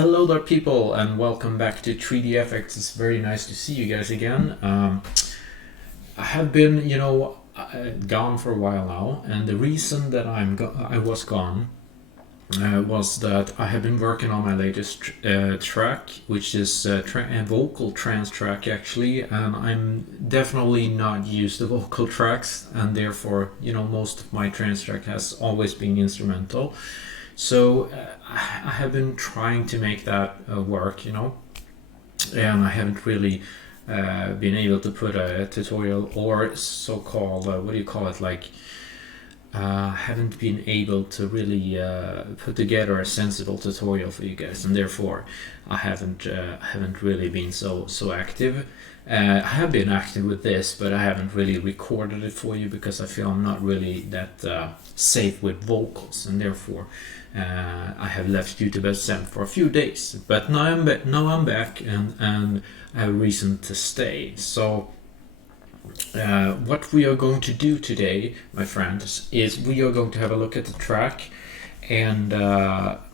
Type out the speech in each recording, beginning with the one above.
Hello there, people, and welcome back to 3D FX. It's very nice to see you guys again. I have been, gone for a while now, and the reason that I was gone was that I have been working on my latest track, which is a Vocal Trance Track, actually, and I'm definitely not used to vocal tracks, and therefore, most of my trance track has always been instrumental. So I have been trying to make that work, and I haven't really been able to put a tutorial or so-called, what do you call it, haven't been able to really put together a sensible tutorial for you guys, and therefore I haven't really been so active. I have been active with this, but I haven't really recorded it for you because I feel I'm not really that safe with vocals, and therefore I have left YouTube SM for a few days. But now I'm back, and I have a reason to stay. So what we are going to do today, my friends, is we are going to have a look at the track, and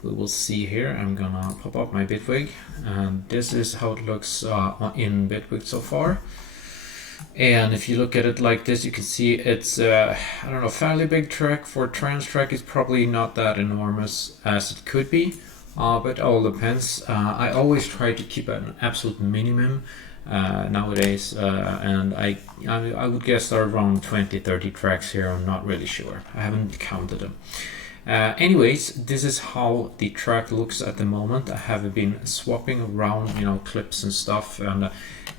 we will see here. I'm gonna pop up my Bitwig, and this is how it looks in Bitwig so far. And if you look at it like this, you can see it's I don't know, fairly big track. For trance track, it's probably not that enormous as it could be, but it all depends. I always try to keep an absolute minimum nowadays, and I would guess there are around 20-30 tracks here. I'm not really sure, I haven't counted them. Anyways, this is how the track looks at the moment. I have been swapping around clips and stuff, and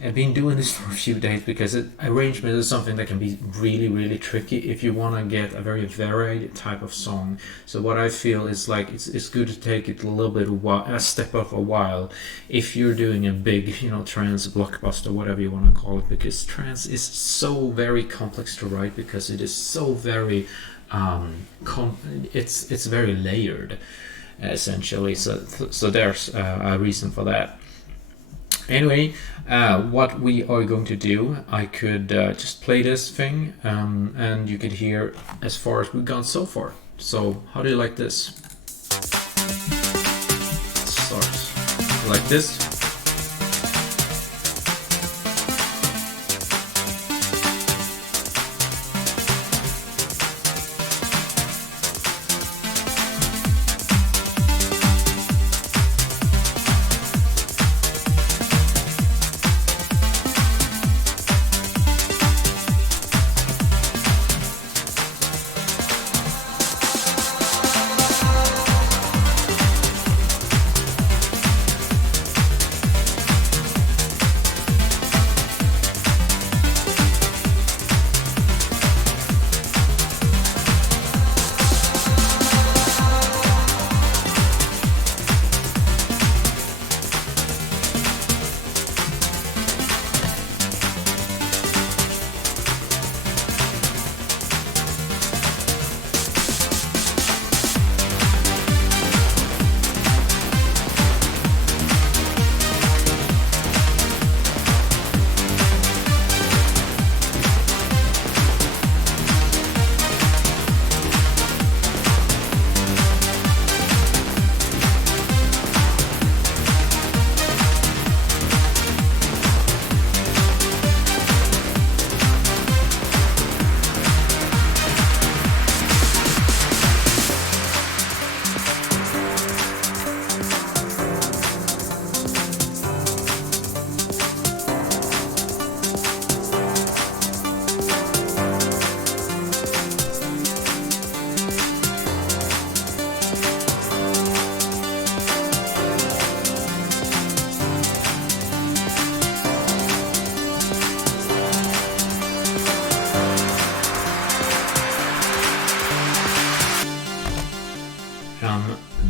I've been doing this for a few days because arrangement is something that can be really tricky if you want to get a very varied type of song. So what I feel is like it's good to take it a little bit a step up a while if you're doing a big trance blockbuster, whatever you want to call it, because trance is so very complex to write, because it is so very it's very layered, essentially. So there's a reason for that. Anyway, what we are going to do, I could just play this thing, and you could hear as far as we've gone so far. So how do you like this? Start like this.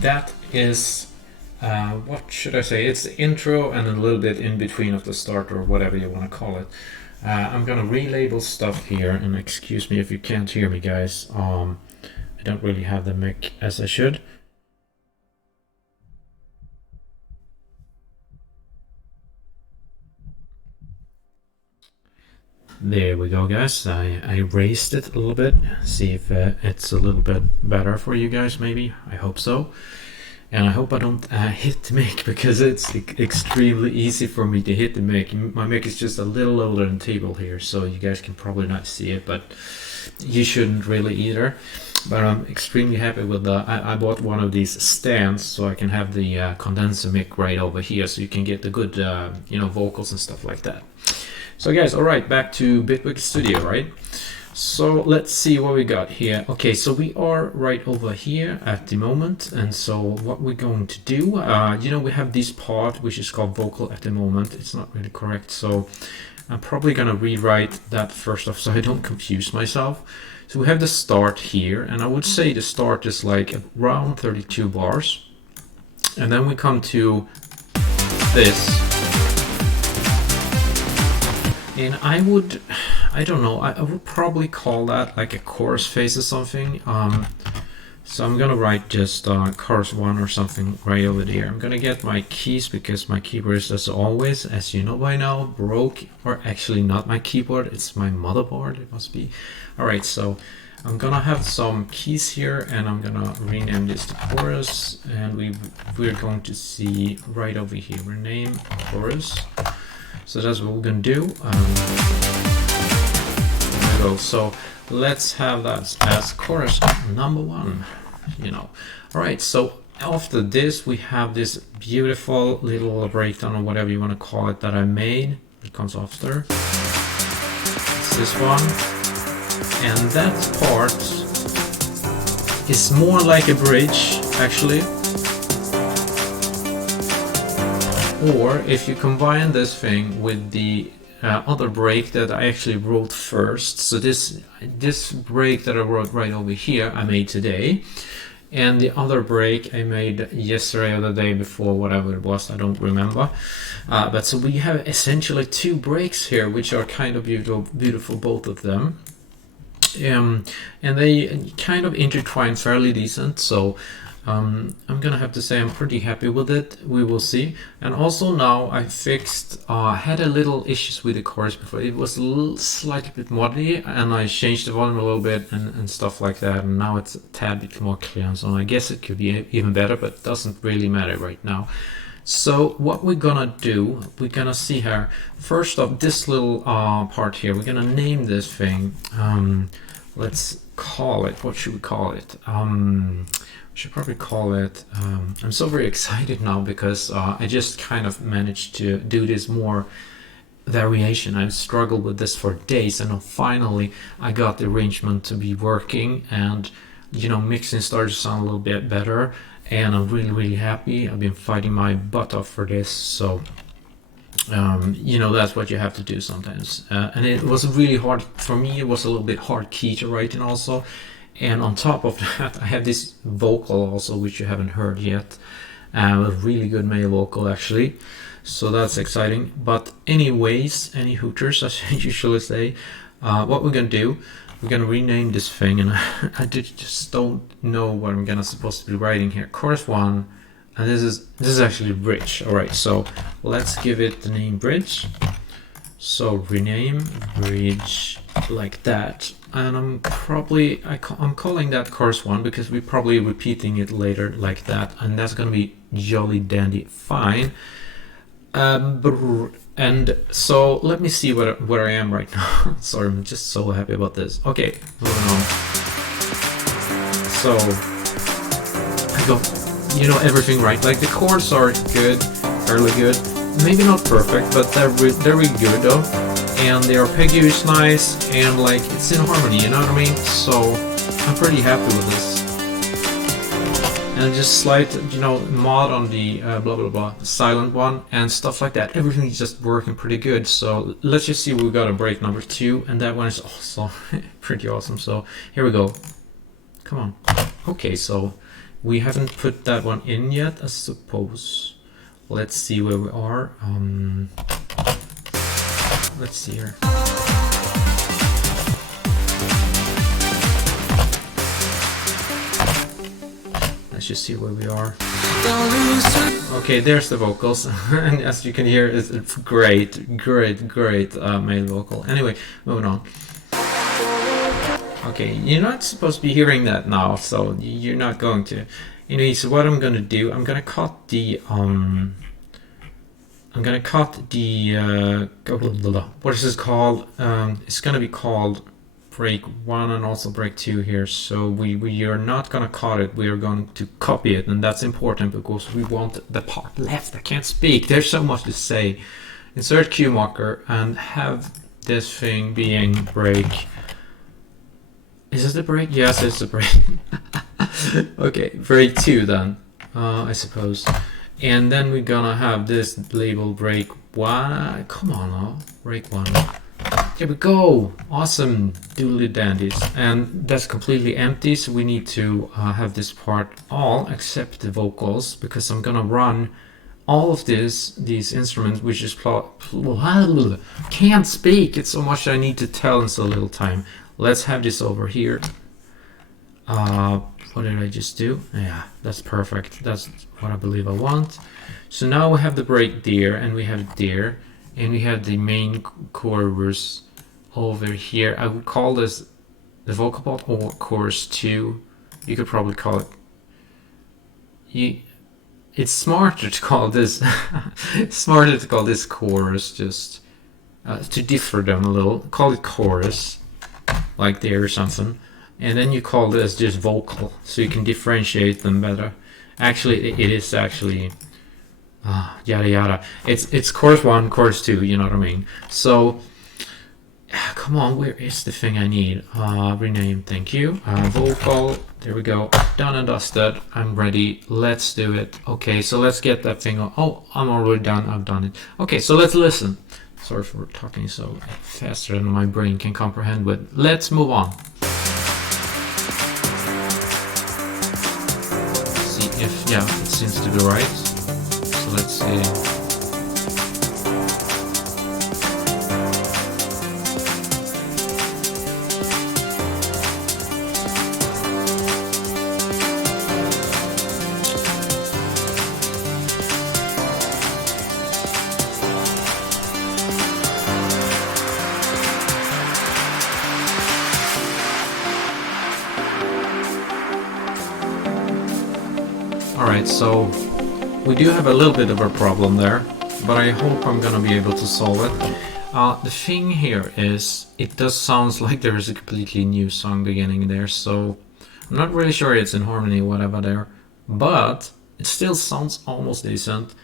That is what should I say? It's the intro and a little bit in between of the start, or whatever you want to call it. I'm gonna relabel stuff here, and excuse me if you can't hear me, guys. I don't really have the mic as I should. There we go, guys. I raised it a little bit. See if it's a little bit better for you guys, maybe. I hope so. And I hope I don't hit the mic, because it's extremely easy for me to hit the mic. My mic is just a little lower than the table here, so you guys can probably not see it, but you shouldn't really either. But I'm extremely happy with I bought one of these stands so I can have the condenser mic right over here, so you can get the good vocals and stuff like that. So guys, all right, back to Bitwig Studio, right? So let's see what we got here. Okay, so we are right over here at the moment, and so what we're going to do, we have this part which is called vocal at the moment. It's not really correct, so I'm probably gonna rewrite that first off so I don't confuse myself. So we have the start here, and I would say the start is like around 32 bars, and then we come to this, and I don't know, I would probably call that like a chorus phase or something. So I'm gonna write just chorus 1 or something right over there. I'm gonna get my keys because my keyboard is, as always, as you know by now, broke. Or actually not my keyboard, it's my motherboard, it must be. Alright, so I'm gonna have some keys here, and I'm gonna rename this to chorus, and we're going to see right over here, rename chorus. So that's what we're gonna do. So let's have that as chorus number 1, All right, so after this we have this beautiful little breakdown, or whatever you want to call it, that I made. It comes after. It's this one, and that part is more like a bridge, actually. Or if you combine this thing with the other break that I actually wrote first. So this break that I wrote right over here, I made today, and the other break I made yesterday or the day before, whatever it was, I don't remember. But so we have essentially 2 breaks here, which are kind of beautiful, both of them. And they kind of intertwine fairly decent, so I'm gonna have to say I'm pretty happy with it. We will see. And also now I fixed, had a little issues with the chorus before. It was a little slightly bit muddy, and I changed the volume a little bit and stuff like that, and now it's a tad bit more clear. So I guess it could be even better, but it doesn't really matter right now. So what we're gonna do, we're gonna see here. First off, this little part here, we're gonna name this thing. Let's call it, what should we call it? Should probably call it, I'm so very excited now because I just kind of managed to do this more variation. I've struggled with this for days, and finally I got the arrangement to be working, and mixing started to sound a little bit better, and I'm really happy. I've been fighting my butt off for this, so that's what you have to do sometimes, and it was really hard for me. It was a little bit hard key to write in also. And on top of that, I have this vocal also, which you haven't heard yet. A really good male vocal, actually. So that's exciting. But anyways, any hooters, as I usually say, what we're going to do, we're going to rename this thing. And I just don't know what I'm supposed to be writing here. Chorus 1. And this is actually bridge. All right, so let's give it the name bridge. So rename bridge like that. And I'm calling that chorus 1 because we're probably repeating it later like that, and that's gonna be jolly dandy fine. And so let me see where I am right now. Sorry, I'm just so happy about this. Okay, moving on. So I got everything right. Like the chords are good, fairly good. Maybe not perfect, but they're really good though. And the arpeggio is nice, and like it's in harmony, you know what I mean? So I'm pretty happy with this. And just slight, mod on the blah blah blah silent one and stuff like that. Everything's just working pretty good. So let's just see, we got a break number 2, and that one is also pretty awesome. So here we go. Come on. Okay, so we haven't put that one in yet, I suppose. Let's see where we are. Let's see here. Let's just see where we are. Okay, there's the vocals, and as you can hear, it's great male vocal. Anyway, moving on. Okay, you're not supposed to be hearing that now, so you're not going to. Anyway, so what I'm gonna do, I'm gonna cut the what is this called? It's gonna be called break 1 and also break 2 here. So we are not gonna cut it, we are going to copy it, and that's important because we want the part left. I can't speak, there's so much to say. Insert cue marker and have this thing being break. Is this the break? Yes, it's the break. Okay, break 2 then, I suppose. And then we're gonna have this label break 1. Come on now, break 1. There we go. Awesome, doodly dandies. And that's completely empty, so we need to have this part all except the vocals, because I'm gonna run all of these instruments, which is can't speak. It's so much I need to tell in so little time. Let's have this over here. What did I just do? Yeah, that's perfect. That's what I believe I want. So now we have the break there, and we have it there, and we have the main chorus over here. I would call this the vocal part or chorus 2. You could probably call it. It's smarter to call this smarter to call this chorus, just to differ them a little. Call it chorus, like there or something. And then you call this just vocal, so you can differentiate them better. Actually, it is actually yada yada. It's chorus 1, chorus 2. You know what I mean? So come on, where is the thing I need? Rename. Thank you. Vocal. There we go. Done and dusted. I'm ready. Let's do it. Okay, so let's get that thing on. Oh, I'm already done. I've done it. Okay, so let's listen. Sorry for talking so faster than my brain can comprehend, but let's move on. If, yeah, it seems to be right. So let's see. Alright, so we do have a little bit of a problem there, but I hope I'm gonna be able to solve it. The thing here is, it does sound like there is a completely new song beginning there, so I'm not really sure it's in harmony or whatever there, but it still sounds almost decent.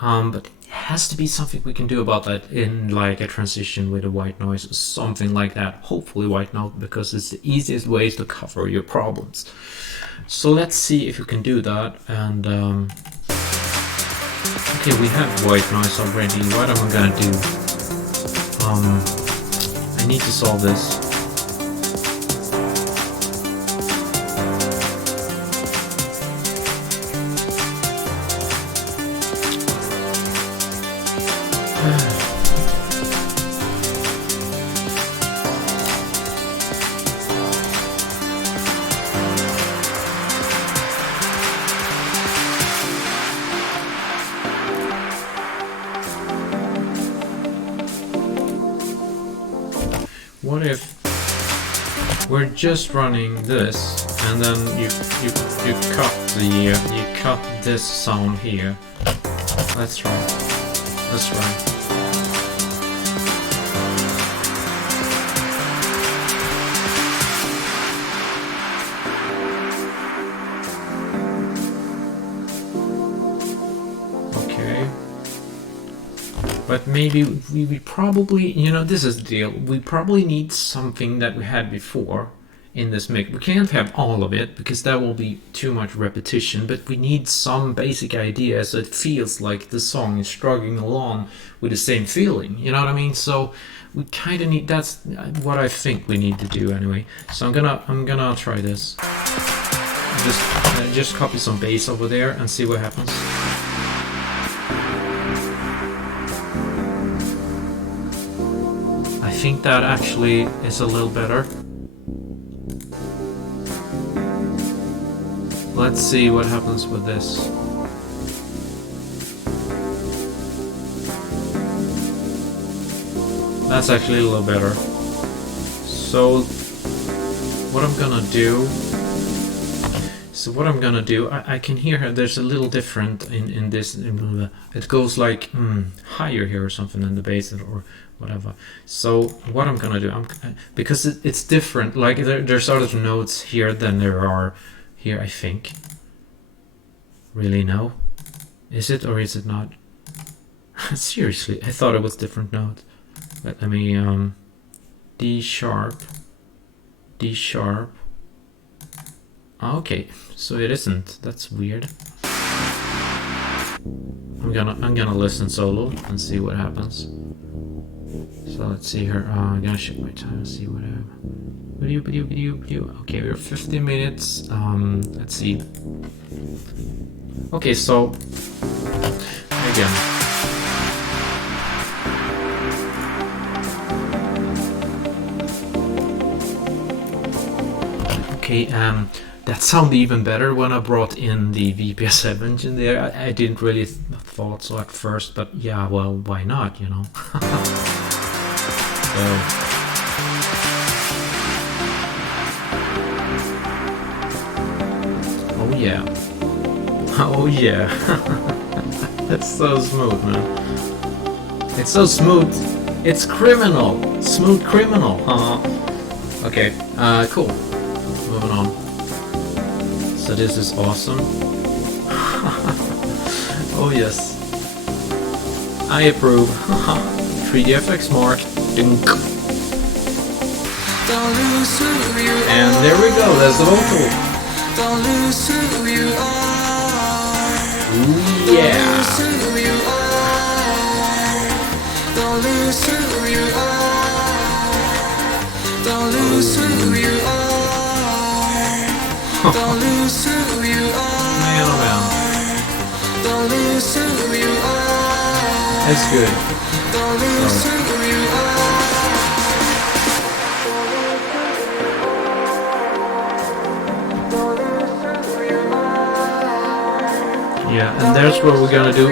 But it has to be something we can do about that in like a transition with a white noise or something like that. Hopefully white note, because it's the easiest way to cover your problems. So let's see if we can do that. And okay, we have white noise already. What am I gonna do? I need to solve this. What if we're just running this, and then you cut this sound here? Let's try. Let's try. But maybe we probably, you know, this is the deal. We probably need something that we had before in this mix. We can't have all of it because that will be too much repetition, but we need some basic idea so it feels like the song is struggling along with the same feeling. You know what I mean? So we kind of need, that's what I think we need to do anyway. So I'm gonna try this. Just copy some bass over there and see what happens. I think that actually is a little better. Let's see what happens with this. That's actually a little better. So what I'm gonna do, So what I'm gonna do, I can hear her, there's a little different in this, it goes like higher here or something in the bass or whatever. So what I'm gonna do, because it's different, like there's other notes here than there are here, I think. Really, no? Is it or is it not? Seriously, I thought it was different notes. But let me, D sharp, D sharp. Okay, so it isn't. That's weird. I'm gonna listen solo and see what happens. So let's see here. I'm gonna check my time and see what happens. Okay, we're 50 minutes. Let's see. Okay, so again. Okay, that sounded even better when I brought in the VPSF engine there. I didn't really thought so at first, but yeah, well, why not, you know? So, oh yeah. Oh yeah. It's so smooth, man. It's so smooth. It's criminal. Smooth criminal. Okay, cool. Moving on. So this is awesome. Oh yes. I approve. 3DFX Mark. Dink. And there we go, there's the vocal. Don't lose who you are. Ooh, yeah. Don't lose who you are. Don't lose who you are. Don't lose who you are. Man, oh man. Don't lose who you are. That's good. Don't lose who you are. Yeah, and there's what we're gonna do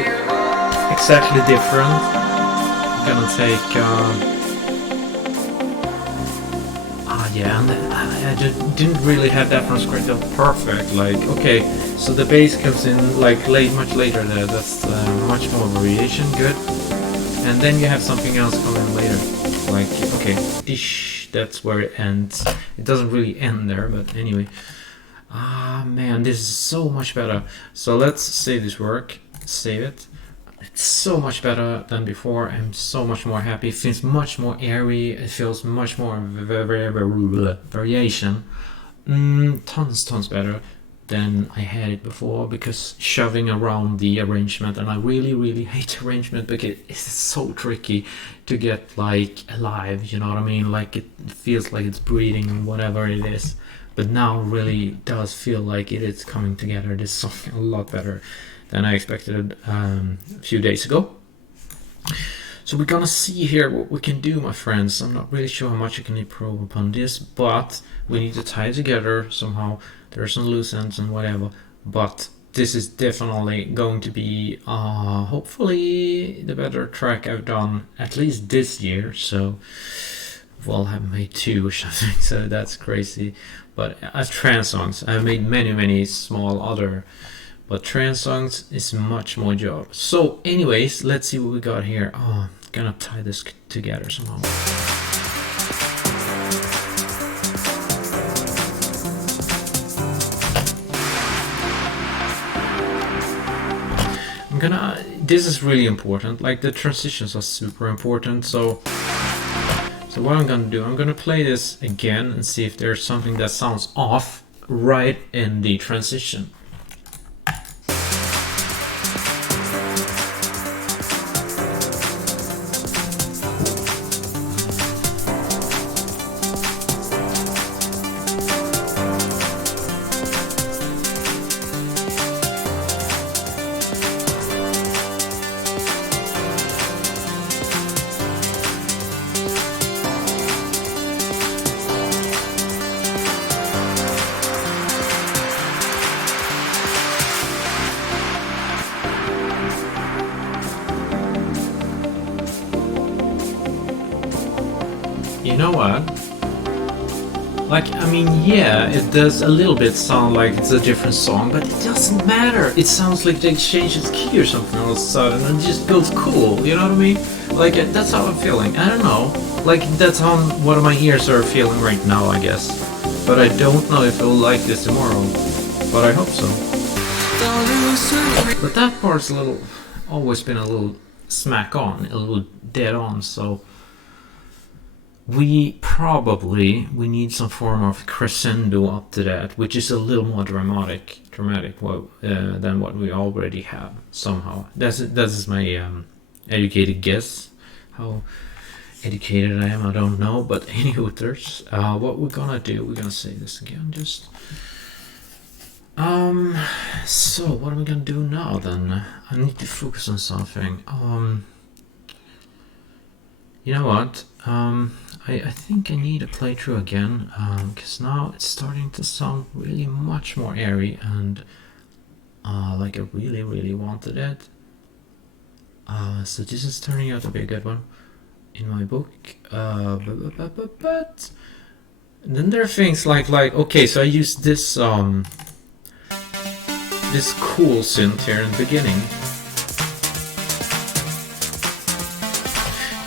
exactly different. We're gonna take yeah, and I just didn't really have that from scratch. Perfect. Like, okay, so the bass comes in like much later there. That's much more variation. Good. And then you have something else coming later. Like, okay, dish. That's where it ends. It doesn't really end there, but anyway. Ah man, this is so much better. So let's save this work. Save it. It's so much better than before. I'm so much more happy. It feels much more airy. It feels much more variation. Tons better than I had it before, because shoving around the arrangement, and I really hate arrangement because it's so tricky to get like alive, you know what I mean? Like it feels like it's breathing and whatever it is. But now really does feel like it is coming together. This song a lot better than I expected a few days ago. So we're gonna see here what we can do, my friends. I'm not really sure how much I can improve upon this, but we need to tie it together somehow. There are some loose ends and whatever, but this is definitely going to be hopefully the better track I've done at least this year. So, well, I've made 2 or something, so that's crazy. But as trance songs, I've made many small other, but trance songs is much more job. So anyways, let's see what we got here. Oh, I'm gonna tie this together somehow. This is really important, like the transitions are super important. So what I'm gonna do, I'm gonna play this again and see if there's something that sounds off right in the transition. You know what? Like, I mean, yeah, it does a little bit sound like it's a different song, but it doesn't matter. It sounds like they changed its key or something all of a sudden, and it just goes cool, you know what I mean? Like, that's how I'm feeling. I don't know. Like, that's how what my ears are feeling right now, I guess. But I don't know if I'll like this tomorrow. But I hope so. But that part's always been a little smack on, a little dead on, so we need some form of crescendo up to that, which is a little more dramatic than what we already have somehow. That is my educated guess. How educated I am, I don't know, but anywho, what we're gonna do, we're gonna say this again, just so what am I gonna do now then? I need to focus on something. You know what? I think I need a playthrough again, because now it's starting to sound really much more airy and like I really wanted it. So this is turning out to be a good one in my book. But then there are things like okay, so I used this this cool synth here in the beginning,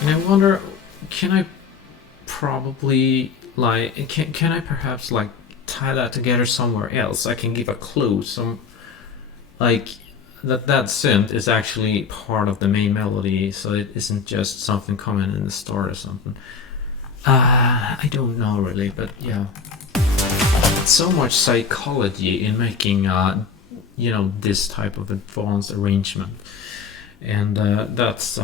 and I wonder, can I probably can I perhaps tie that together somewhere else? I can give a clue, some that synth is actually part of the main melody, so it isn't just something coming in the start or something. I don't know really, but yeah, so much psychology in making this type of advanced arrangement, and that's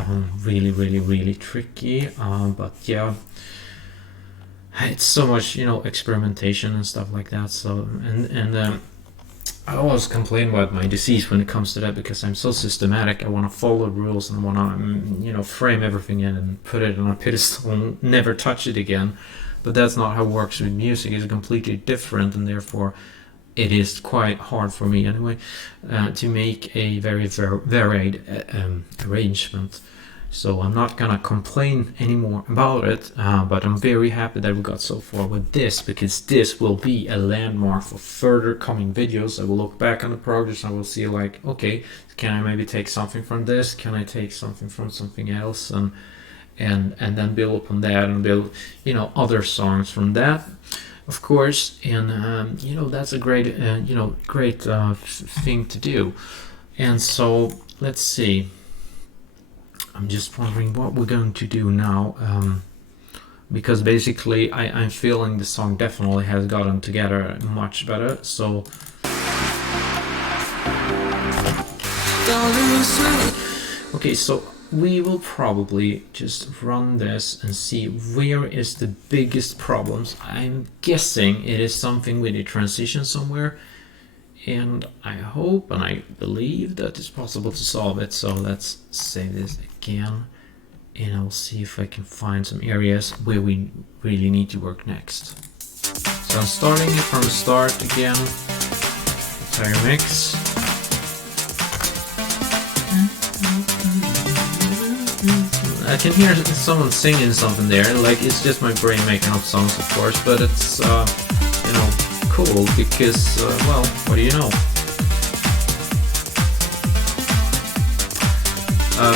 really tricky, but yeah, it's so much experimentation and stuff like that. So and I always complain about my disease when it comes to that, because I'm so systematic. I want to follow the rules and I want to frame everything in and put it on a pedestal and never touch it again. But that's not how it works with music. It's completely different, and therefore it is quite hard for me anyway to make a very varied arrangement. So I'm not gonna complain anymore about it, but I'm very happy that we got so far with this, because this will be a landmark for further coming videos. I will look back on the progress and I will see okay, can I maybe take something from this? Can I take something from something else? And then build upon that and build other songs from that, of course. And that's a great thing to do. And so let's see, I'm just wondering what we're going to do now, because basically I'm feeling the song definitely has gotten together much better. So okay, so we will probably just run this and see where is the biggest problems. I'm guessing it is something with the transition somewhere, and I hope and I believe that it's possible to solve it. So let's save this again, and I'll see if I can find some areas where we really need to work next. So I'm starting it from the start again, entire mix. I can hear someone singing something there, it's just my brain making up songs, of course, but it's cool, because well, what do you know?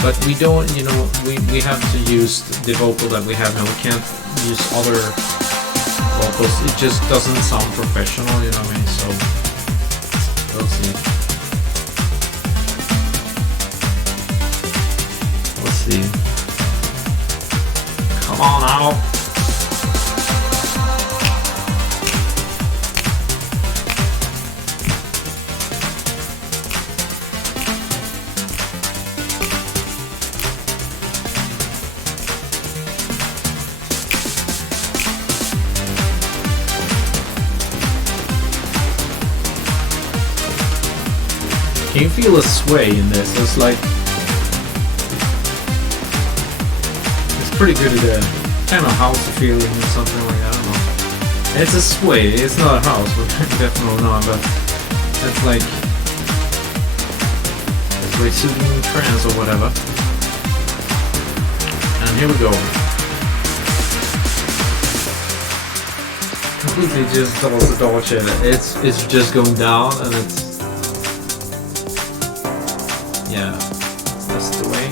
But we don't, we have to use the vocal that we have now. We can't use other vocals. It just doesn't sound professional, you know what I mean? So we'll see. Let's see. Come on now. Can you feel a sway in this? It's it's pretty good at kind of house feeling or something like that. I don't know. It's a sway. It's not a house, but definitely not. But it's it's soothing trance or whatever. And here we go. completely just dodge it. It's just going down, and it's, yeah, that's the way.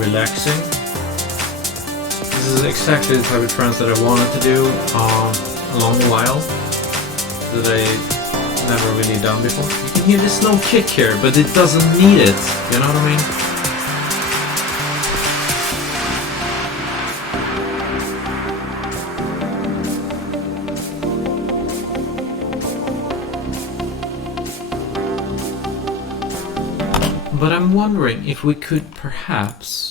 Relaxing. This is exactly the type of trance that I wanted to do a long while, that I never really done before. You can hear the slow kick here, but it doesn't need it. You know what I mean? But I'm wondering if we could perhaps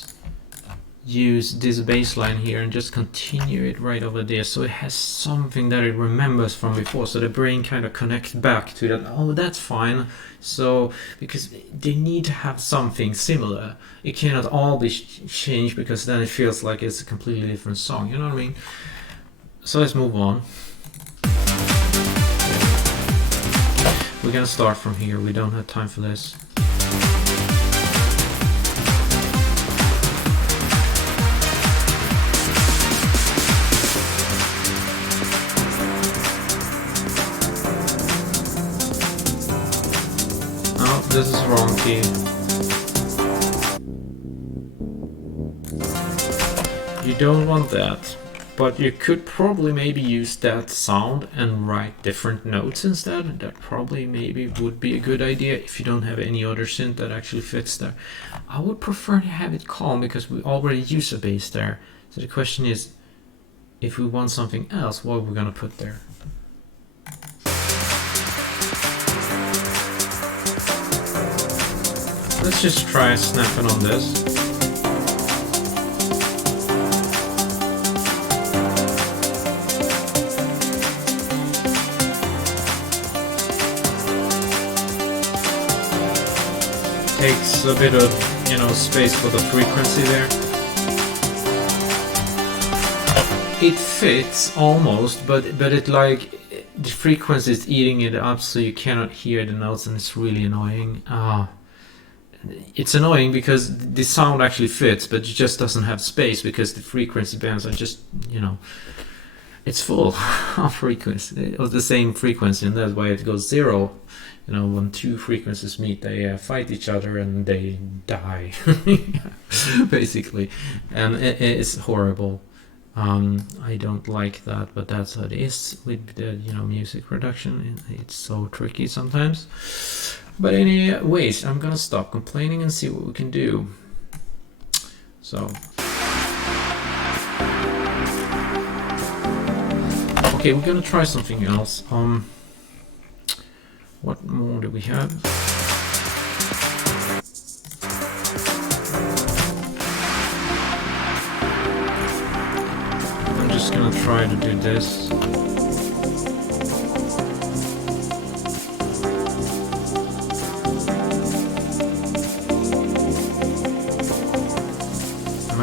use this bass line here and just continue it right over there, so it has something that it remembers from before, so the brain kind of connects back to that. Oh, that's fine. So because they need to have something similar, it cannot all be changed, because then it feels like it's a completely different song. You know what I mean? So let's move on. We're gonna start from here. We don't have time for this. This is wrong key. You don't want that, but you could probably maybe use that sound and write different notes instead. That probably maybe would be a good idea if you don't have any other synth that actually fits there. I would prefer to have it calm, because we already use a bass there. So the question is, if we want something else, what are we gonna put there? Let's just try snapping on this. Takes a bit of, space for the frequency there. It fits almost, but it like, the frequency is eating it up, so you cannot hear the notes, and it's really annoying. It's annoying because the sound actually fits, but it just doesn't have space, because the frequency bands are just, it's full of frequency, of the same frequency, and that's why it goes zero. When two frequencies meet, they fight each other and they die, basically, and it's horrible. I don't like that, but that's how it is with the music production. It's so tricky sometimes. But anyways, I'm gonna stop complaining and see what we can do. So, okay, we're gonna try something else. What more do we have? I'm just gonna try to do this.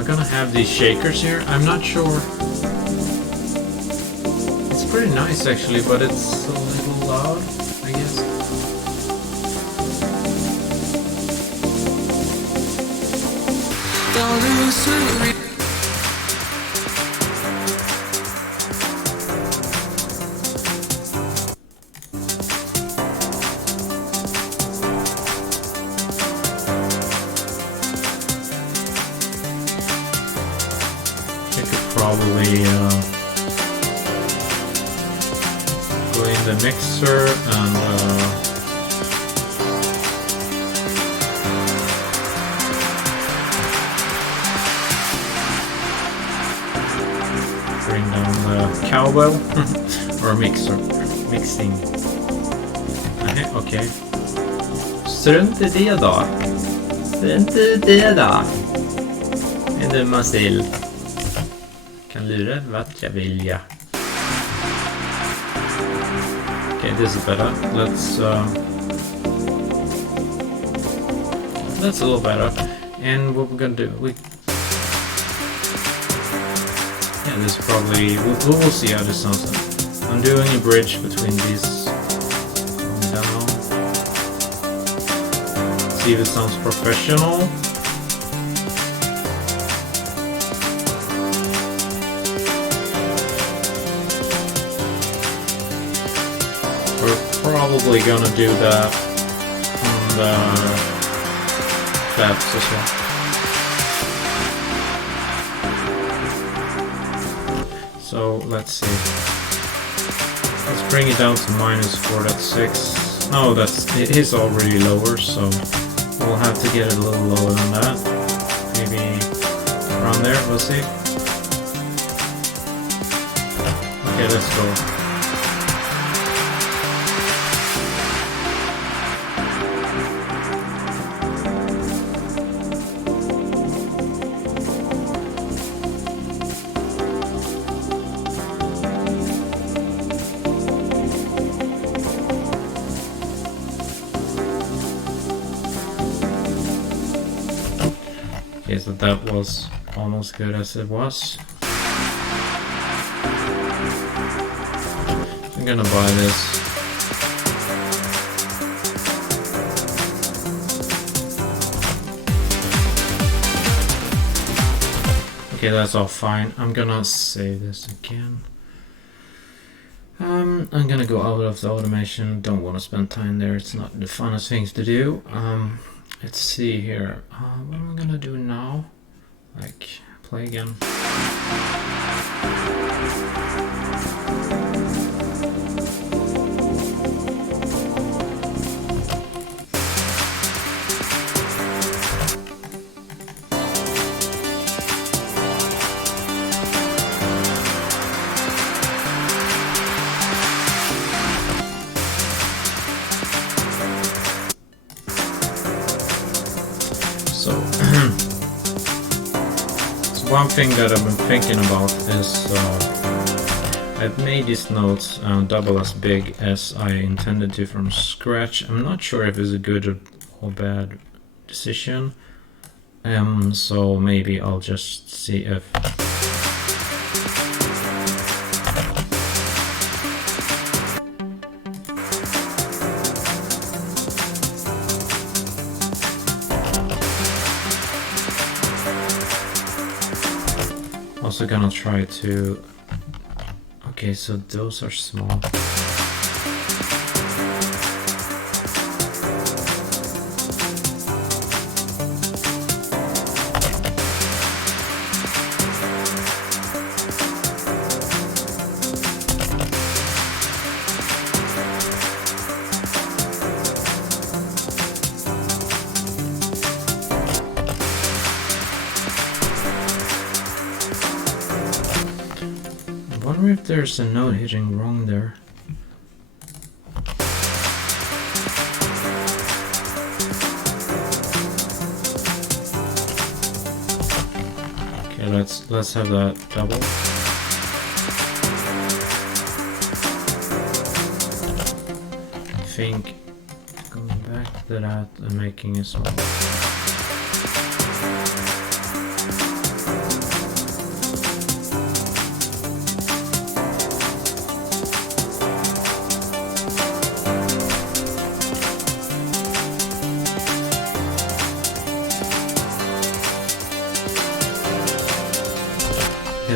Gonna have these shakers here. I'm not sure. It's pretty nice actually, but it's a little loud, I guess. Don't listen to me. Probably go in the mixer and bring down the cowbell or mixing. Okay. Strunt i det då. Strunt i det då. En dumma sill. Kan lura vart jag vill, ja. Okay, this is better. That's a little better. And what we're gonna do, this is probably, we'll see how this sounds. I'm doing a bridge between these. Down. See if it sounds professional. probably gonna do that on the flaps as well. So let's see. Let's bring it down to -4. That's 6. No, it is already lower, so we'll have to get it a little lower than that. Maybe around there. We'll see. Okay, let's go. Okay, so that was almost good as it was. I'm gonna buy this. Okay, that's all fine. I'm gonna save this again. I'm gonna go out of the automation. Don't want to spend time there. It's not the funnest things to do. Let's see here. What am I gonna do now? Like, play again. One thing that I've been thinking about is I've made these notes double as big as I intended to from scratch. I'm not sure if it's a good or bad decision, so maybe I'll just see if also gonna try to. Okay, so those are small. I wonder if there's a note hitting wrong there. Okay, let's have that double. I think going back to that and making it small.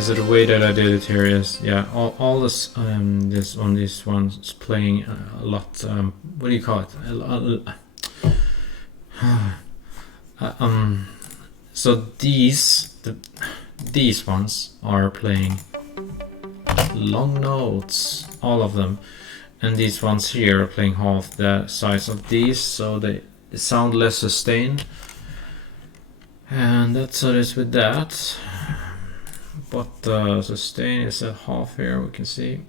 So the way that I did it here is, yeah, all this this on this one's playing a lot. What do you call it? So these ones are playing long notes, all of them, and these ones here are playing half the size of these, so they sound less sustained. And that's what it is with that. But the sustain is at half here, we can see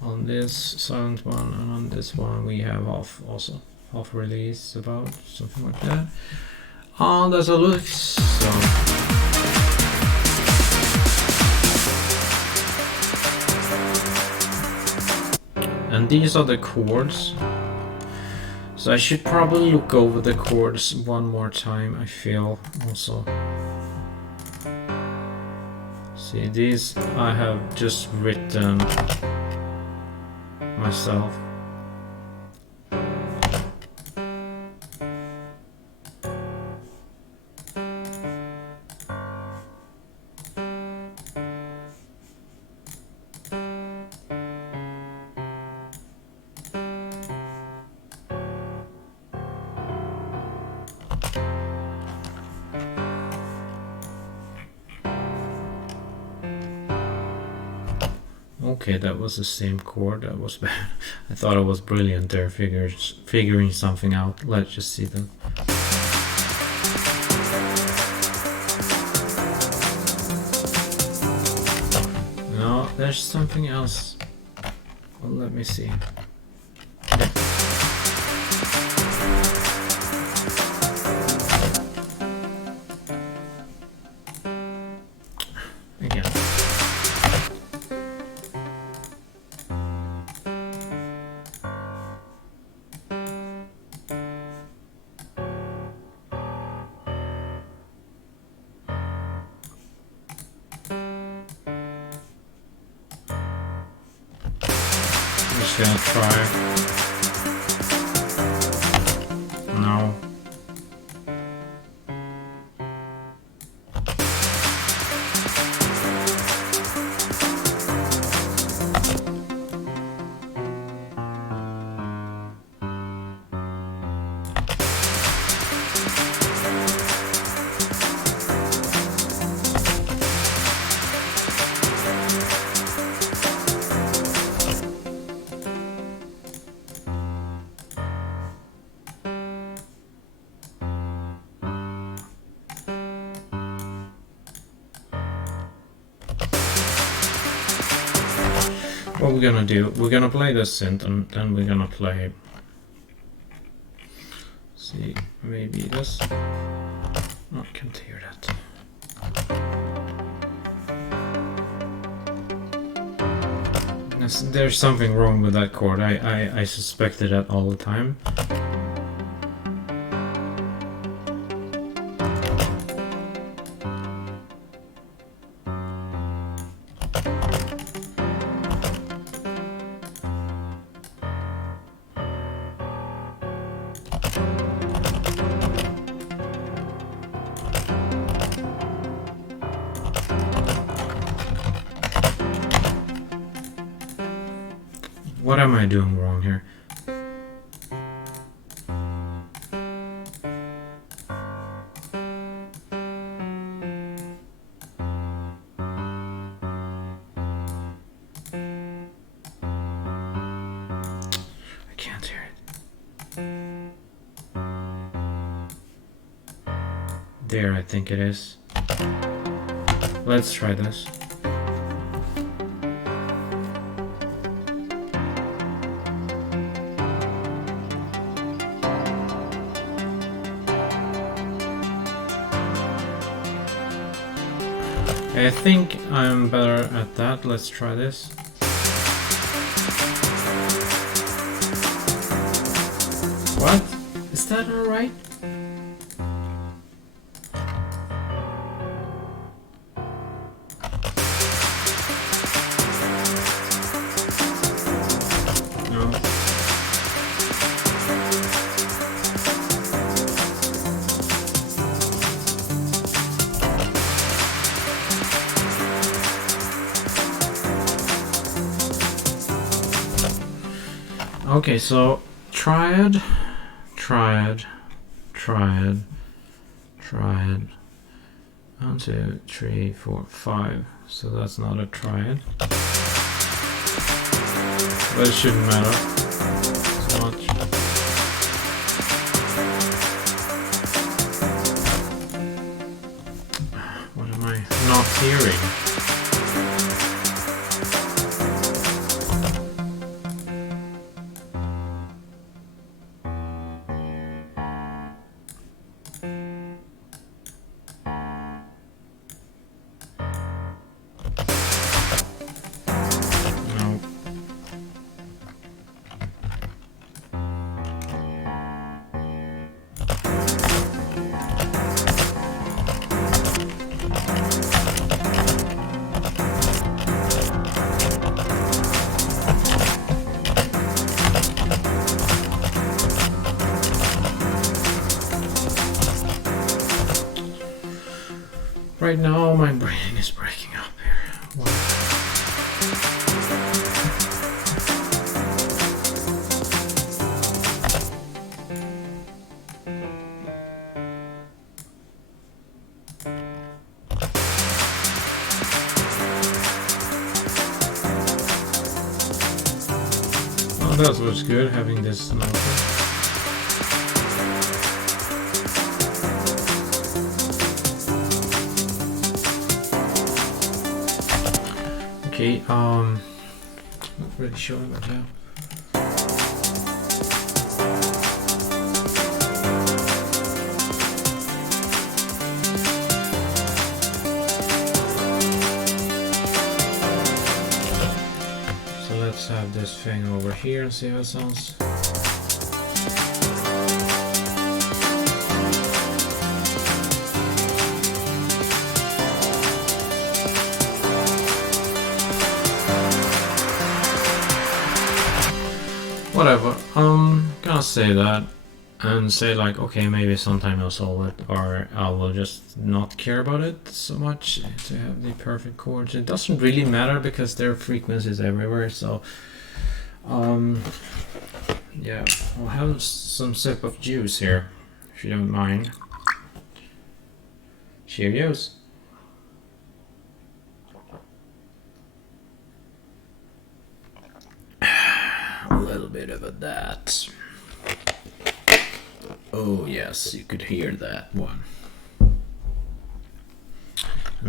on this silent one, and on this one we have half also, half release, about something like that. And that's a look. So and these are the chords. So I should probably look over the chords one more time, I feel also. See, these I have just written myself. Okay, that was the same chord. That was bad. I thought I was brilliant there, figuring something out. Let's just see then. No, there's something else. Well, let me see. Again. Just gonna try. No. What we're gonna do, we're gonna play this synth and then we're gonna play, see, maybe this. Oh, I can't hear that. There's something wrong with that chord. I suspected that all the time. What am I doing wrong here? I can't hear it. There, I think it is. Let's try this. I think I'm better at that. Let's try this. What? Is that alright? No. Okay, so triad, triad, triad, triad. 1, 2, 3, 4, 5. So that's not a triad. But it shouldn't matter so much. What am I not hearing? Right now, my brain is breaking up here. Wow. that was good, having this note. Okay, not really sure, but yeah. So let's have this thing over here and see how it sounds. Whatever, I'm gonna say that and say like, okay, maybe sometime I'll solve it, or I will just not care about it so much to have the perfect chords. It doesn't really matter because there are frequencies everywhere, so yeah, I'll have some sip of juice here, if you don't mind. Cheerios. A little bit of that. Oh yes, you could hear that one. And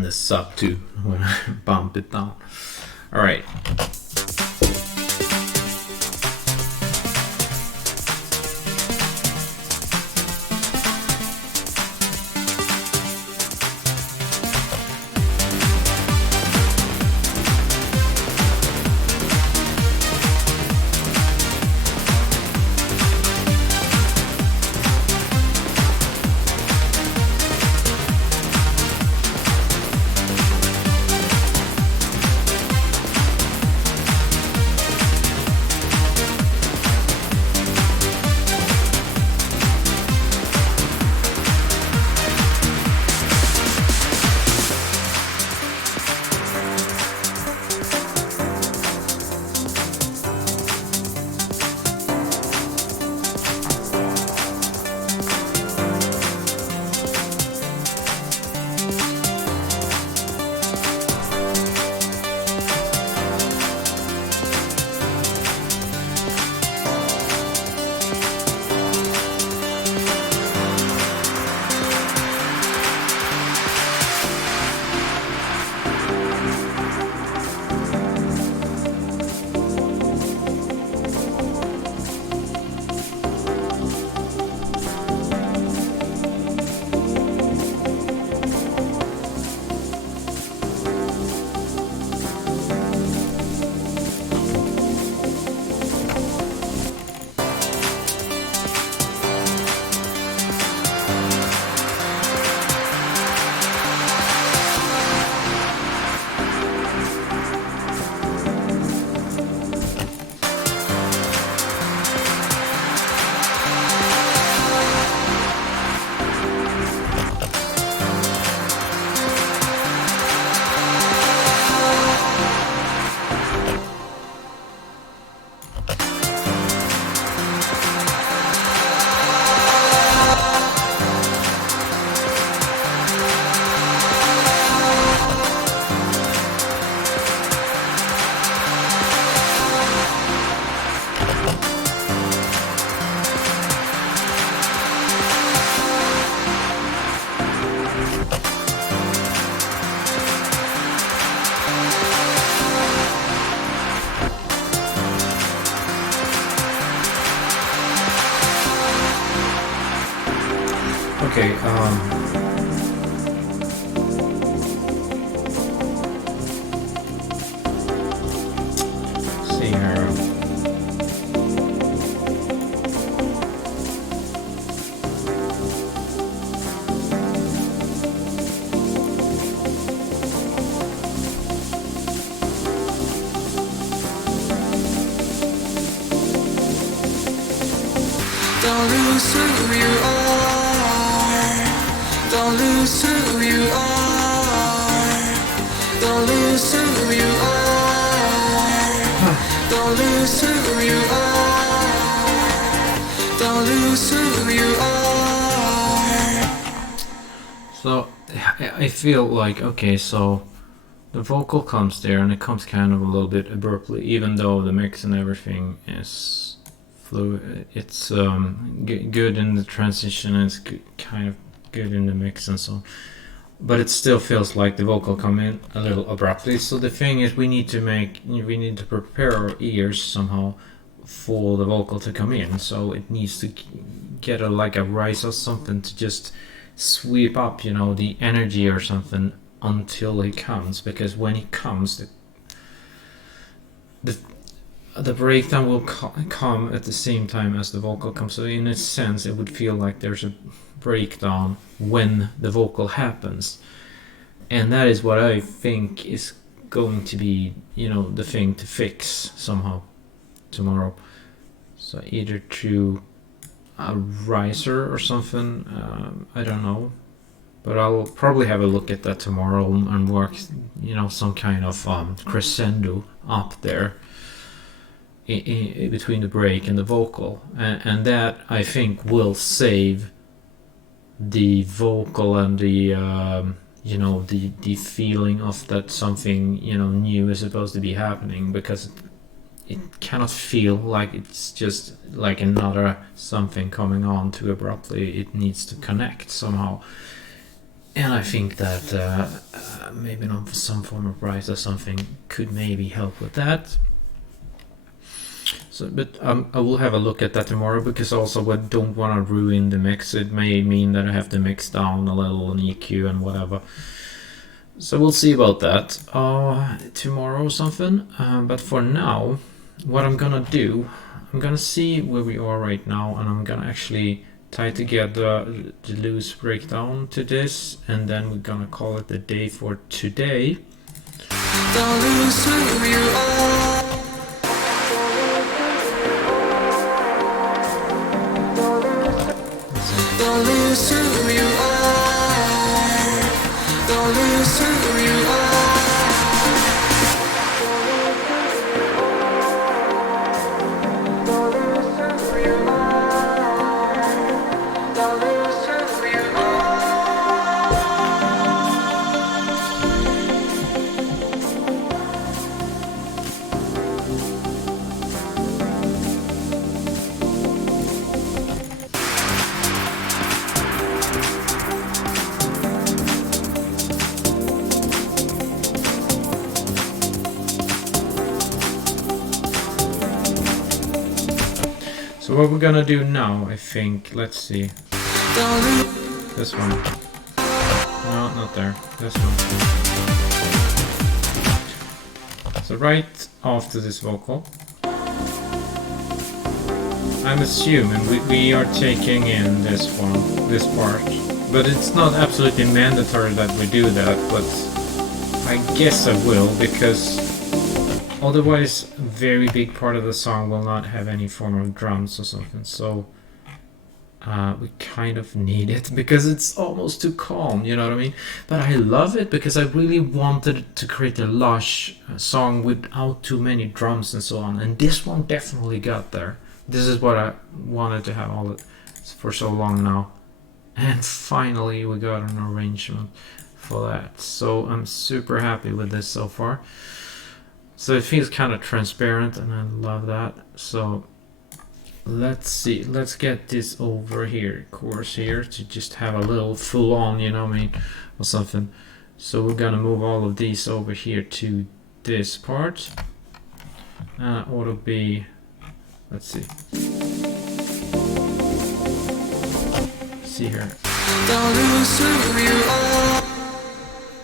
the sub too, when I bump it down. Alright. Okay, see here. Don't lose who you are. Don't lose who you are. Don't lose who you are. Don't lose who you are. Don't lose who you are. So I feel like, okay, so the vocal comes there, and it comes kind of a little bit abruptly, even though the mix and everything is fluid. It's good in the transition, and it's kind of good in the mix and so on. But it still feels like the vocal come in a little abruptly. So the thing is, we need to prepare our ears somehow for the vocal to come in. So it needs to get like a rise or something to just sweep up, the energy or something until he comes. Because when he comes, the breakdown will come at the same time as the vocal comes. So in a sense, it would feel like there's a breakdown when the vocal happens, and that is what I think is going to be, the thing to fix somehow tomorrow. So either through a riser or something, I don't know, but I'll probably have a look at that tomorrow and work, some kind of crescendo up there in between the break and the vocal, and that I think will save the vocal and the the feeling of that something new is supposed to be happening, because it cannot feel like it's just like another something coming on too abruptly. It needs to connect somehow, and I think that maybe not some form of rise or something could maybe help with that. So, but I will have a look at that tomorrow, because also I don't want to ruin the mix. It may mean that I have to mix down a little on EQ and whatever. So we'll see about that tomorrow or something. But for now, what I'm gonna do, I'm gonna see where we are right now, and I'm gonna actually tie together the loose breakdown to this, and then we're gonna call it a day for today. Don't lose who you are. Don't lose who you are. Don't lose who you are. Don't lose who you are. Don't lose who you So what we're gonna do now, I think, let's see. This one. No, not there. This one. So right after this vocal, I'm assuming we are taking in this one, this part. But it's not absolutely mandatory that we do that, but I guess I will, because otherwise a very big part of the song will not have any form of drums or something. So we kind of need it, because it's almost too calm, you know what I mean? But I love it, because I really wanted to create a lush song without too many drums and so on, and this one definitely got there. This is what I wanted to have all for so long now, and finally we got an arrangement for that. So I'm super happy with this so far. So it feels kind of transparent, and I love that. So let's see, let's get this over here, chorus here, to just have a little full on, you know what I mean, or something. So we're gonna move all of these over here to this part. Ought to be, let's see. See here.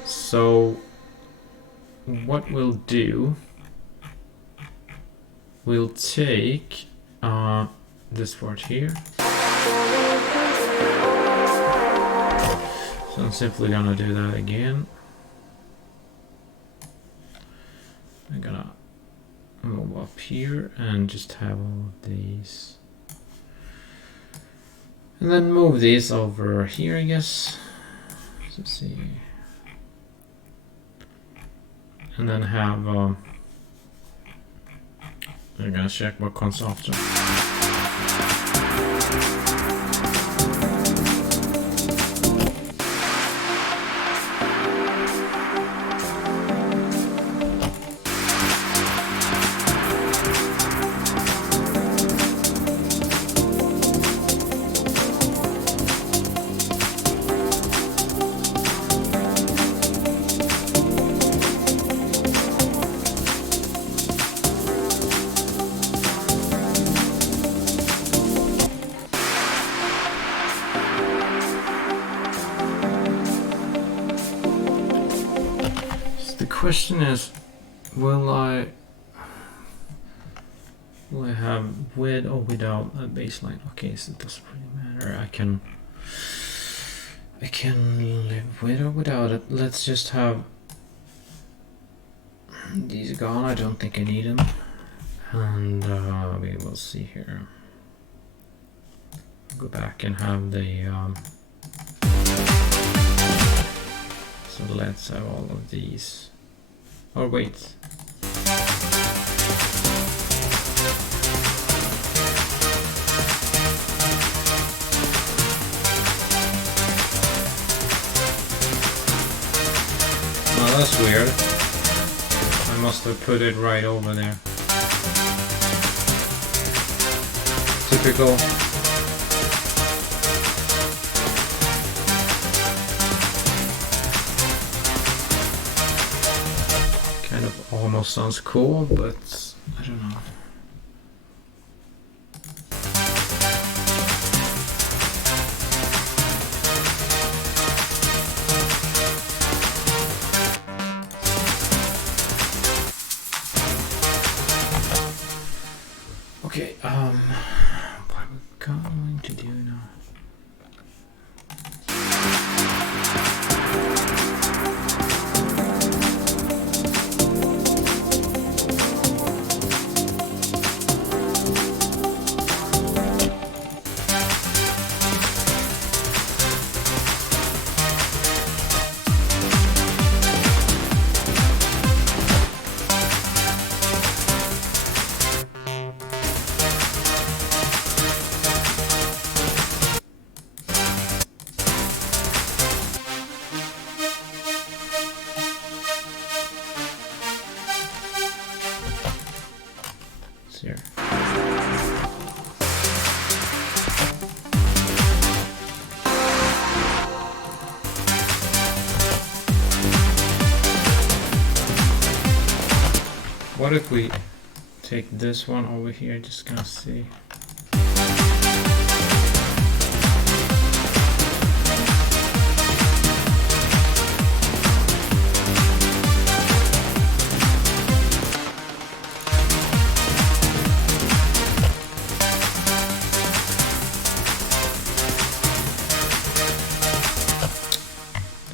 So what we'll do, we'll take this part here. So I'm simply gonna do that again. I'm gonna move up here and just have all of these. And then move these over here, I guess. Let's see. And then have, I'm gonna check what comes after. question is, will I have with or without a bass line? Okay, so it doesn't really matter. I can live with or without it. Let's just have these gone. I don't think I need them. And we will see here. Go back and have the so let's have all of these. Or wait. Oh, that's weird. I must have put it right over there. Typical. Kind of almost sounds cool, but I don't know. Okay, what are we going to do now? Here. What if we take this one over here, just gonna see.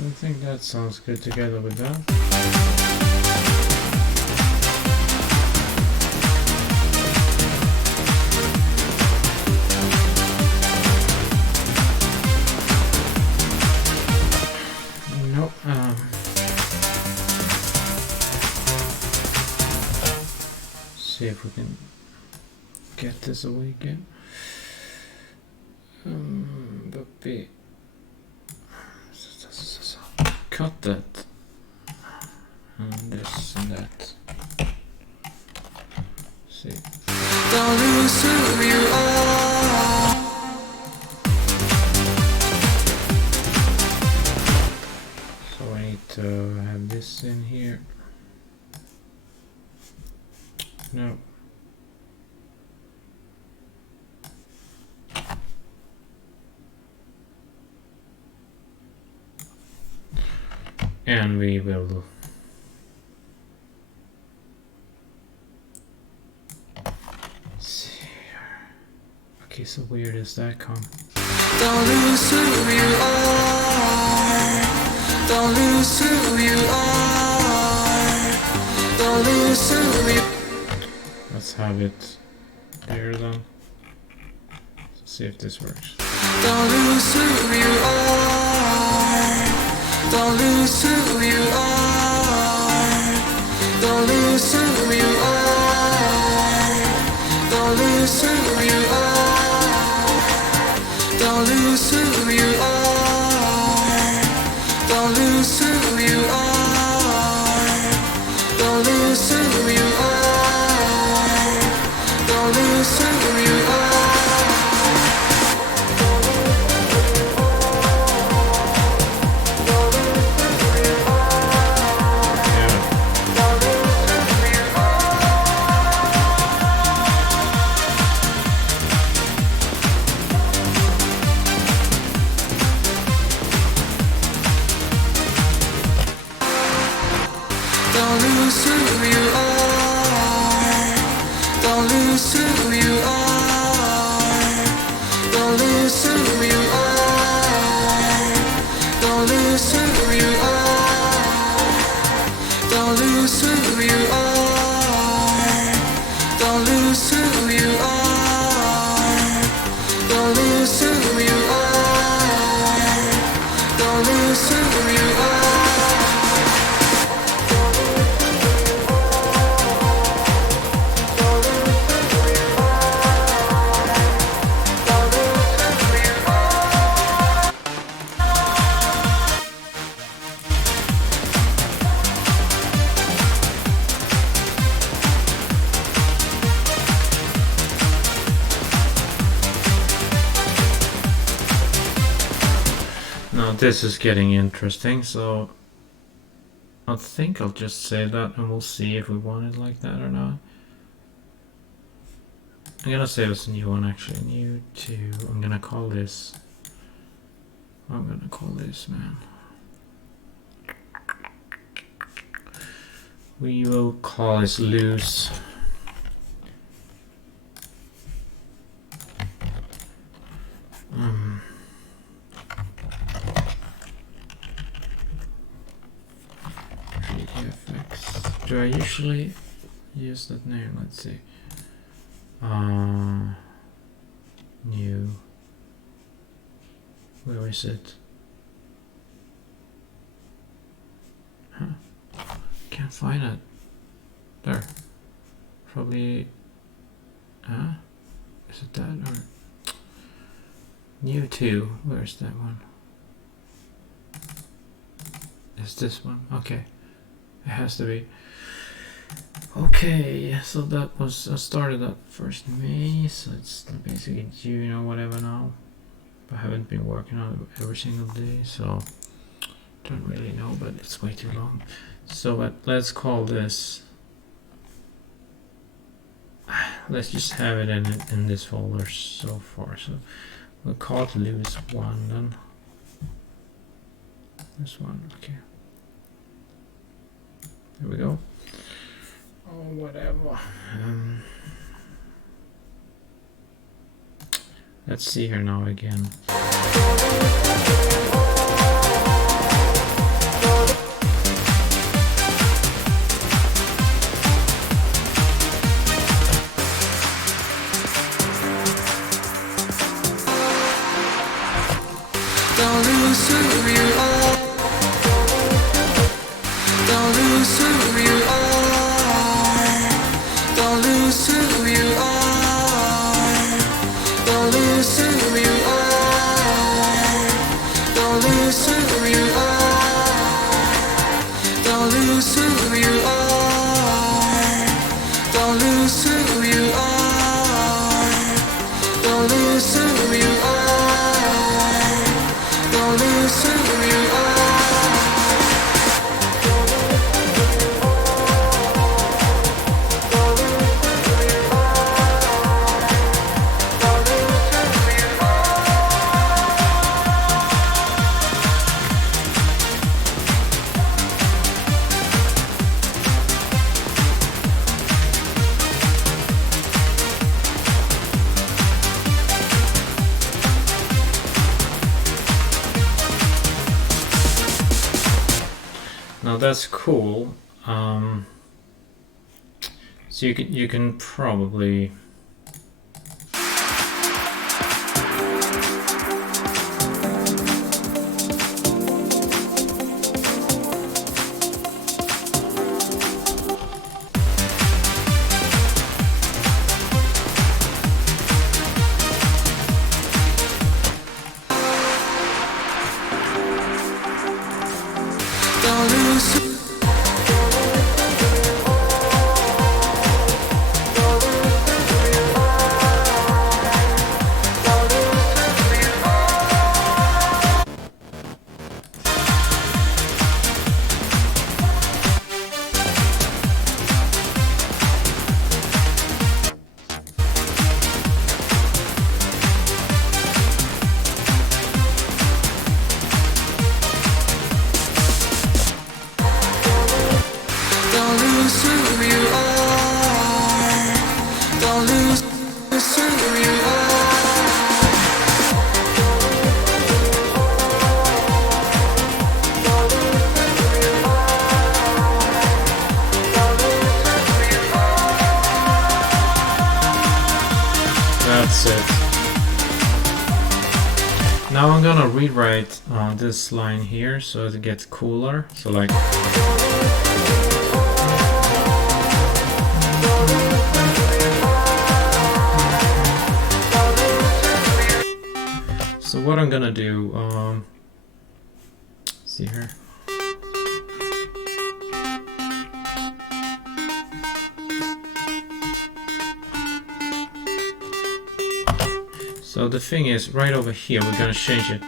I think that sounds good together with that. Nope. See if we can get this away again. Cut that and this and that. See. Don't lose who you are. So I need to have this in here. No. And we will see here. Okay, so where does that come? Don't lose who you are. Don't lose who you are. Don't lose who you are. Let's have it there then. Let's see if this works. Don't lose who you are. Don't lose who you are. Don't lose who you are. Don't lose who you are. Don't lose who you are. Don't lose who you are. Don't lose who you are. Don't lose who you are. Don't lose who you Now this is getting interesting, so I think I'll just save that and we'll see if we want it like that or not. I'm gonna save as a new one actually, new 2. I'm gonna call this, man. We will call this loose. Do I usually use that name? Let's see. New. Where is it? Huh? Can't find it. There. Probably. Huh? Is it that or new 2? Where's that one? Is this one? Okay. It has to be. Okay, so that was, I started that 1st May, so it's basically June or whatever now. I haven't been working on it every single day, so don't really know, but it's way too long. So but let's call this, let's just have it in this folder so far. So we'll call it loose 1 then. This one, okay. There we go. Oh, whatever. Let's see here now again. don't lose who you are. Don't lose who you are. Don't lose who you are. Don't lose who you are. Don't lose who you are. Don't lose who you are. Don't lose who you are. Don't lose who you are. Don't lose who you are. Now that's cool. So you can probably Don't lose. rewrite this line here so it gets cooler. So like. So what I'm gonna do, see here. So the thing is, right over here, we're gonna change it.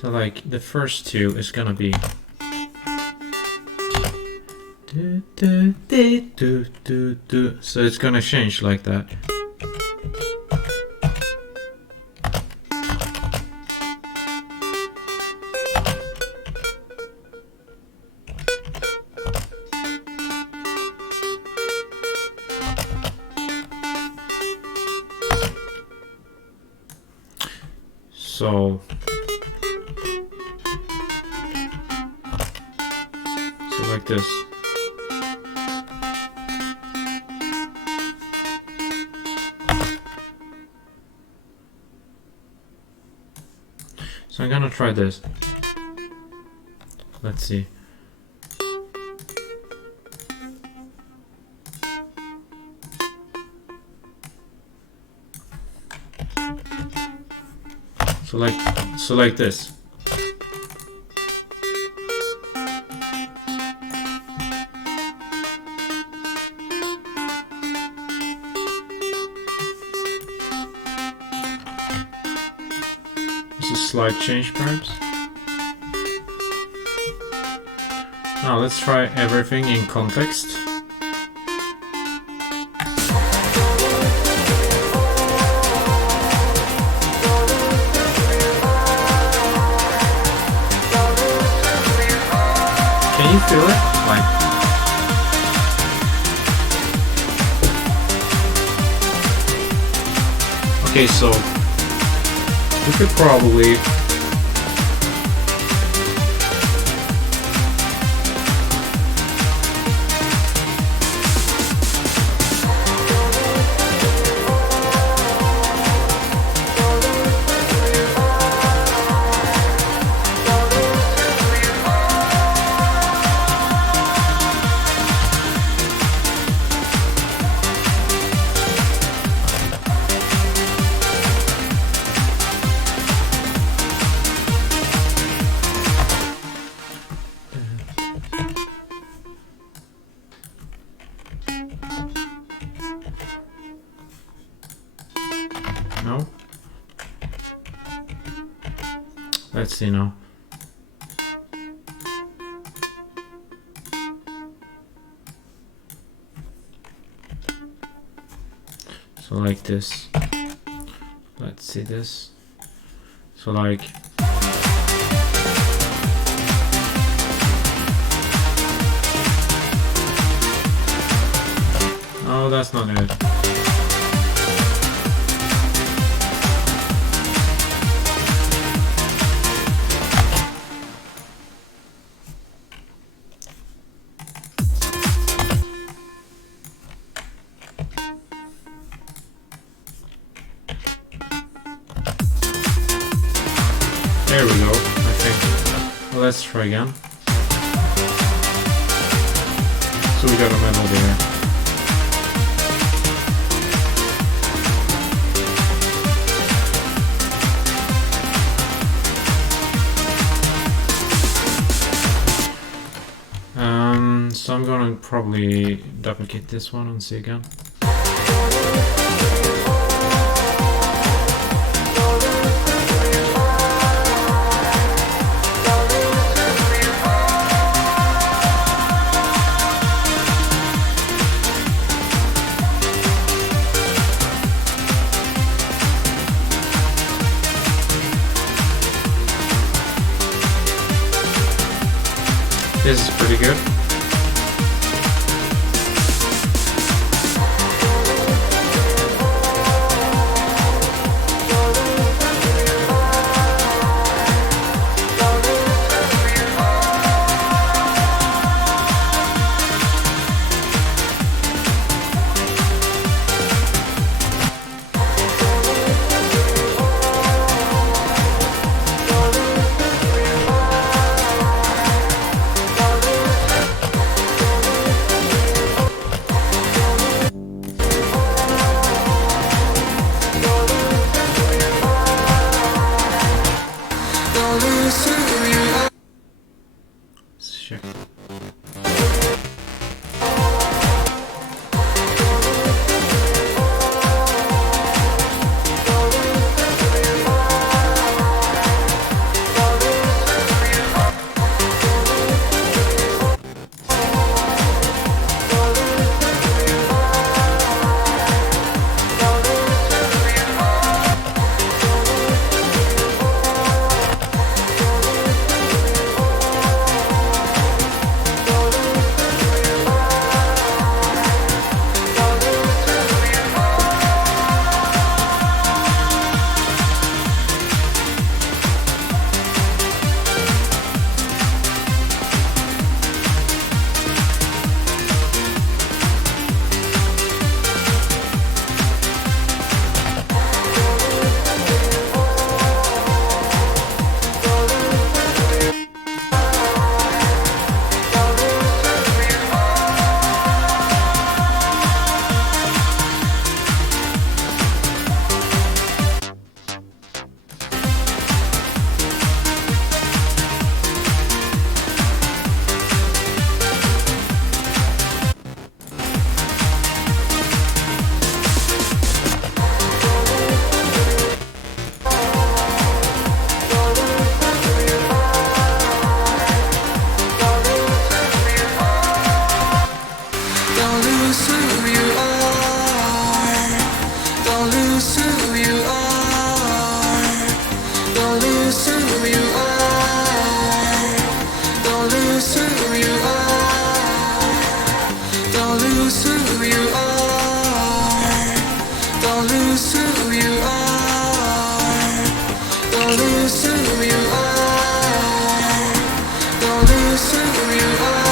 So like the first two is gonna be. So it's gonna change like that. So like this. So I'm gonna try this. Let's see. So like this. This is a slight change perhaps. Now let's try everything in context. Can you feel it? Like, okay, so we could probably no. Let's see now. So like this. Let's see this. So like. Oh, that's not it. There we go, I think. Well, let's try again. So we got a melody here. So I'm gonna probably duplicate this one and see again. This is pretty good. Don't lose who you are. Don't lose who you are. Don't lose who you are. Don't lose who you are. Don't lose who you are. Don't lose who you are.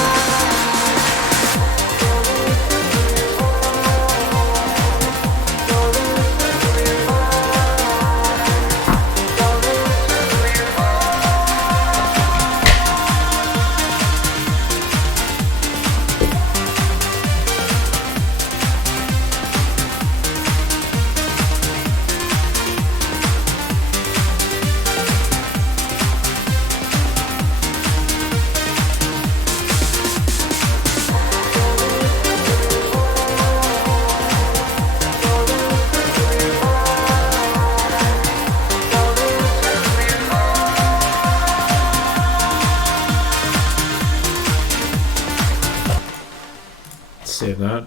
Save that.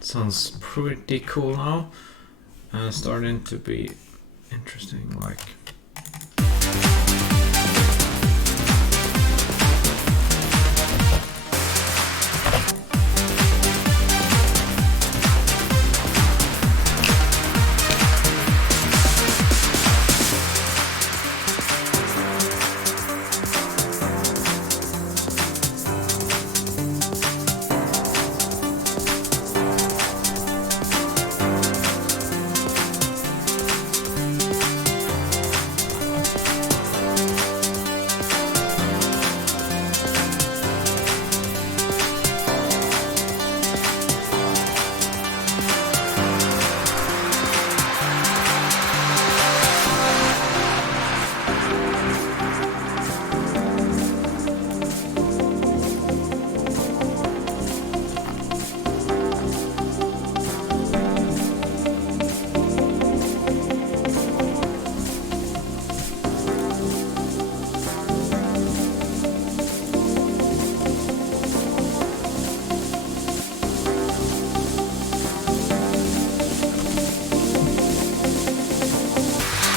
Sounds pretty cool now. Starting to be interesting, like.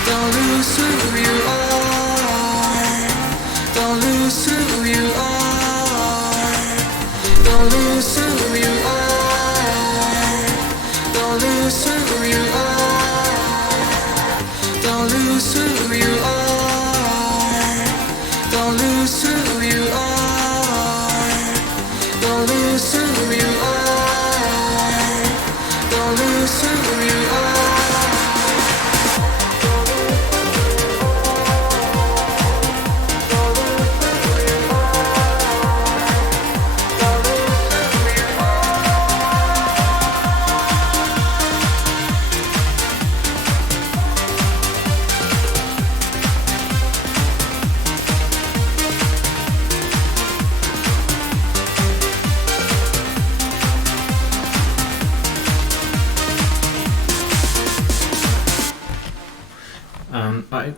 Don't lose who you are. Don't lose who you are. Don't lose who you are. Don't lose who you are. Don't lose who you are. Don't lose who you are. Don't lose who you are. Don't lose who you are.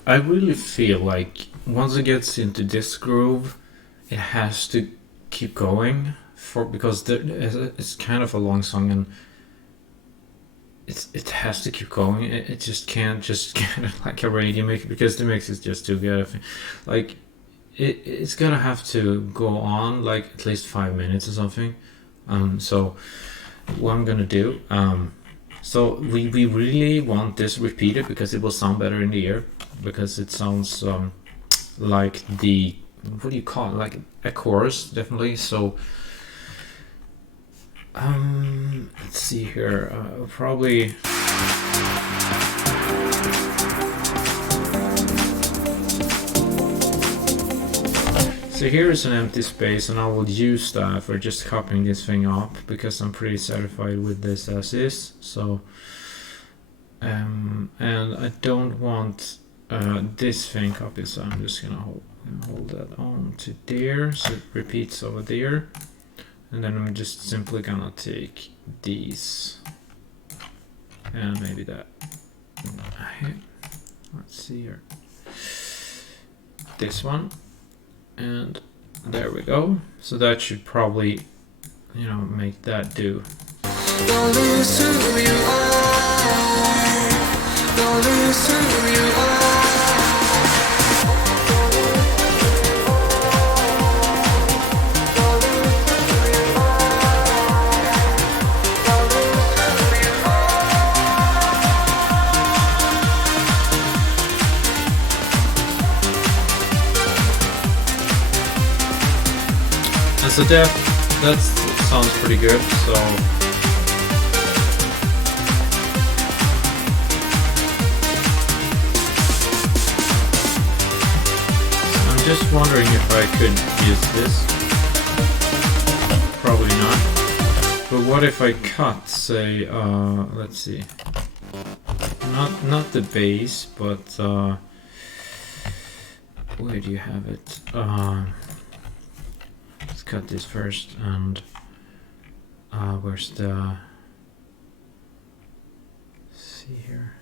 I really feel like once it gets into this groove, it has to keep going because it's kind of a long song and it has to keep going. It just can't just kind of like a radio mix because the mix is just too good. Like it's gonna have to go on like at least 5 minutes or something. So what I'm gonna do. So we really want this repeated because it will sound better in the ear because it sounds like the what do you call it, like a chorus definitely. So let's see here, probably so here is an empty space and I will use that for just copying this thing up because I'm pretty satisfied with this as is. So and I don't want this thing copied, so I'm just gonna hold that on to there so it repeats over there, and then I'm just simply gonna take these and maybe that. Let's see here, this one, and there we go. So that should probably, make that do. Don't lose who you are. Don't lose who you are. so that sounds pretty good. So I'm just wondering if I could use this. Probably not. But what if I cut, say, let's see, not the bass, but where do you have it? Let's cut this first, and where's the? Let's see here.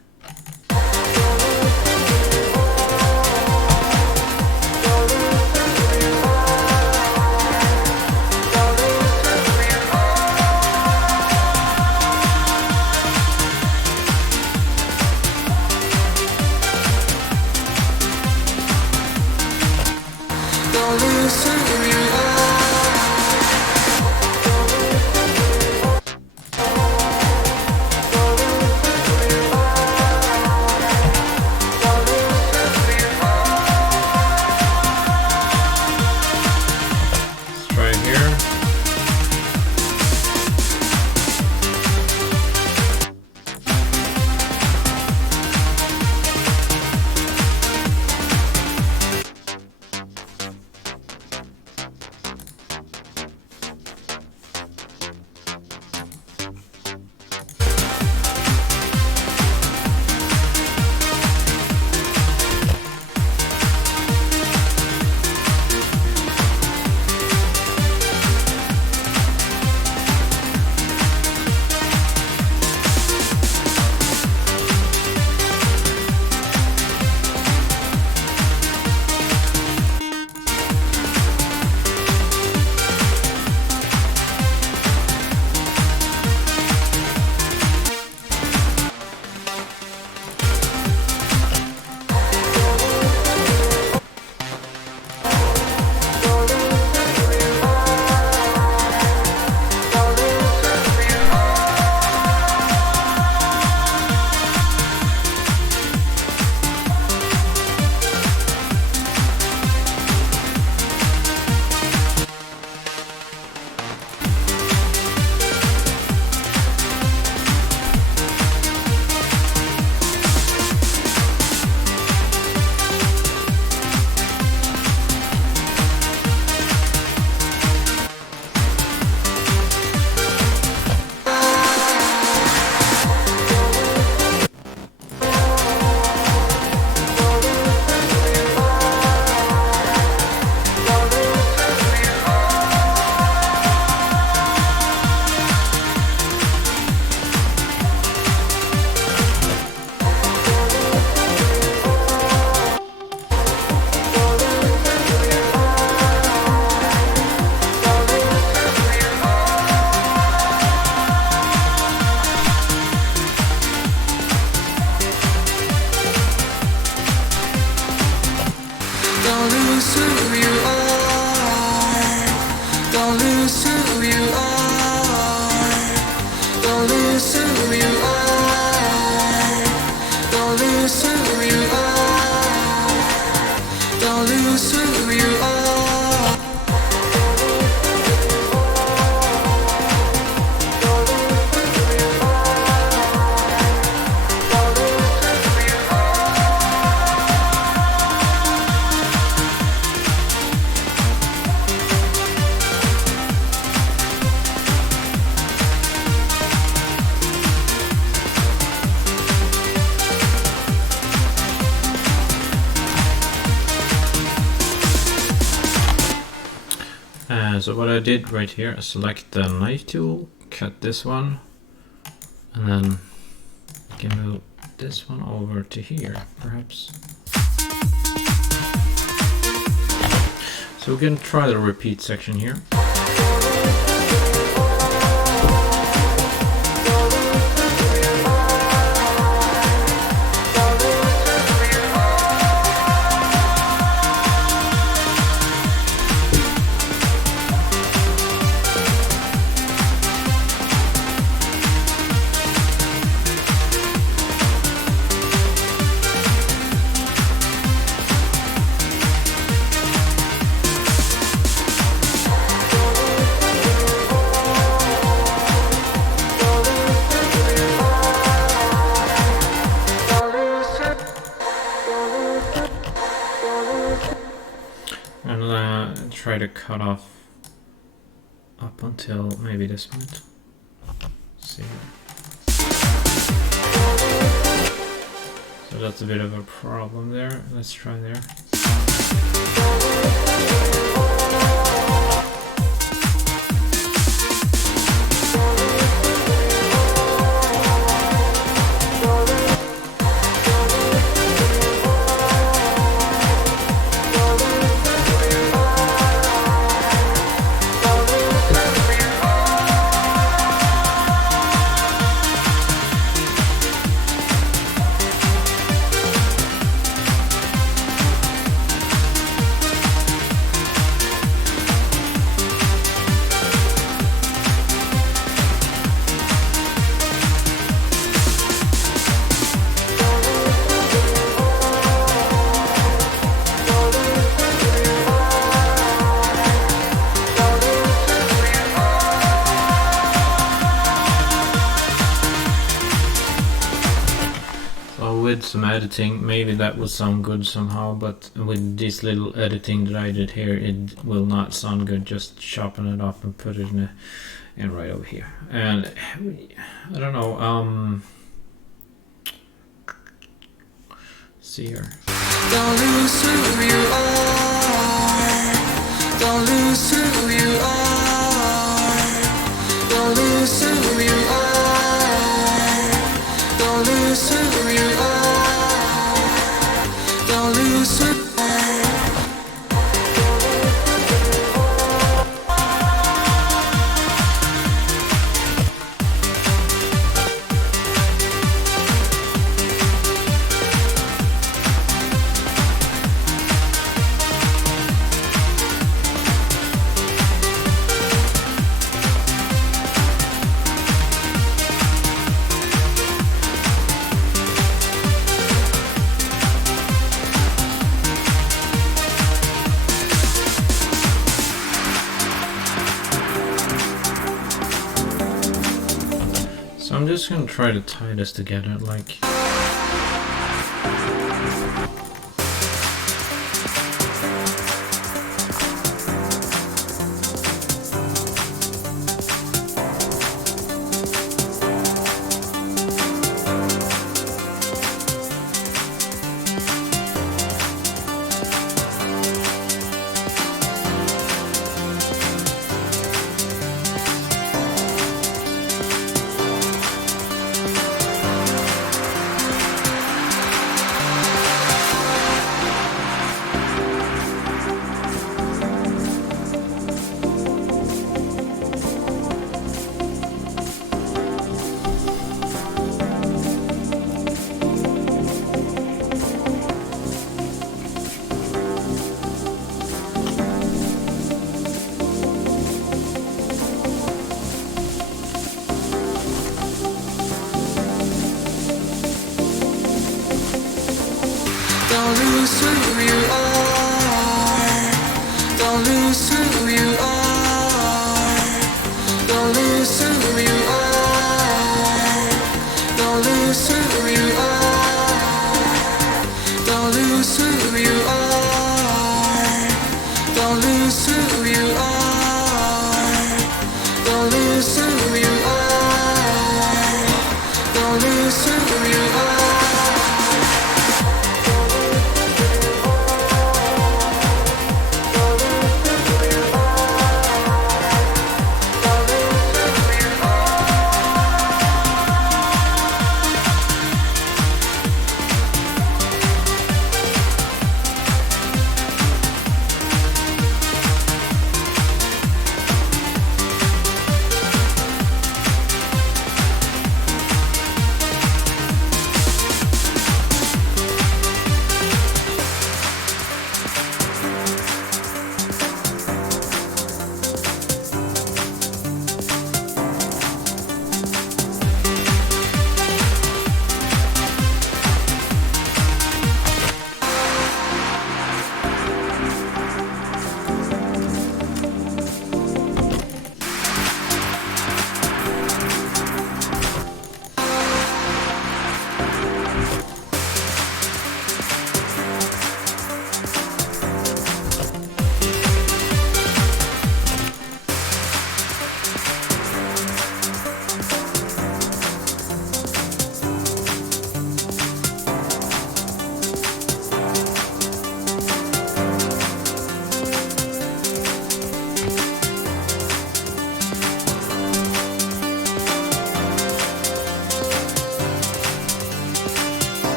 So what I did right here, I select the knife tool, cut this one, and then I can move this one over to here, perhaps. So we're going to try the repeat section here. And try to cut off up until maybe this point. See. So that's a bit of a problem there. Let's try there. With some editing, maybe that will sound good somehow, but with this little editing that I did here, it will not sound good. Just sharpen it up and put it in right over here. And I don't know, see here. Don't lose who you are. Don't lose who you are. Don't lose who you are. Don't lose who you are. Don't lose who you are. So I'm just gonna try to tie this together like. Don't lose who you are. Don't lose who you are. Don't lose who you are. Don't lose who you are. Don't lose who you are. Don't lose who you are. Don't lose who you are. Don't lose who you are.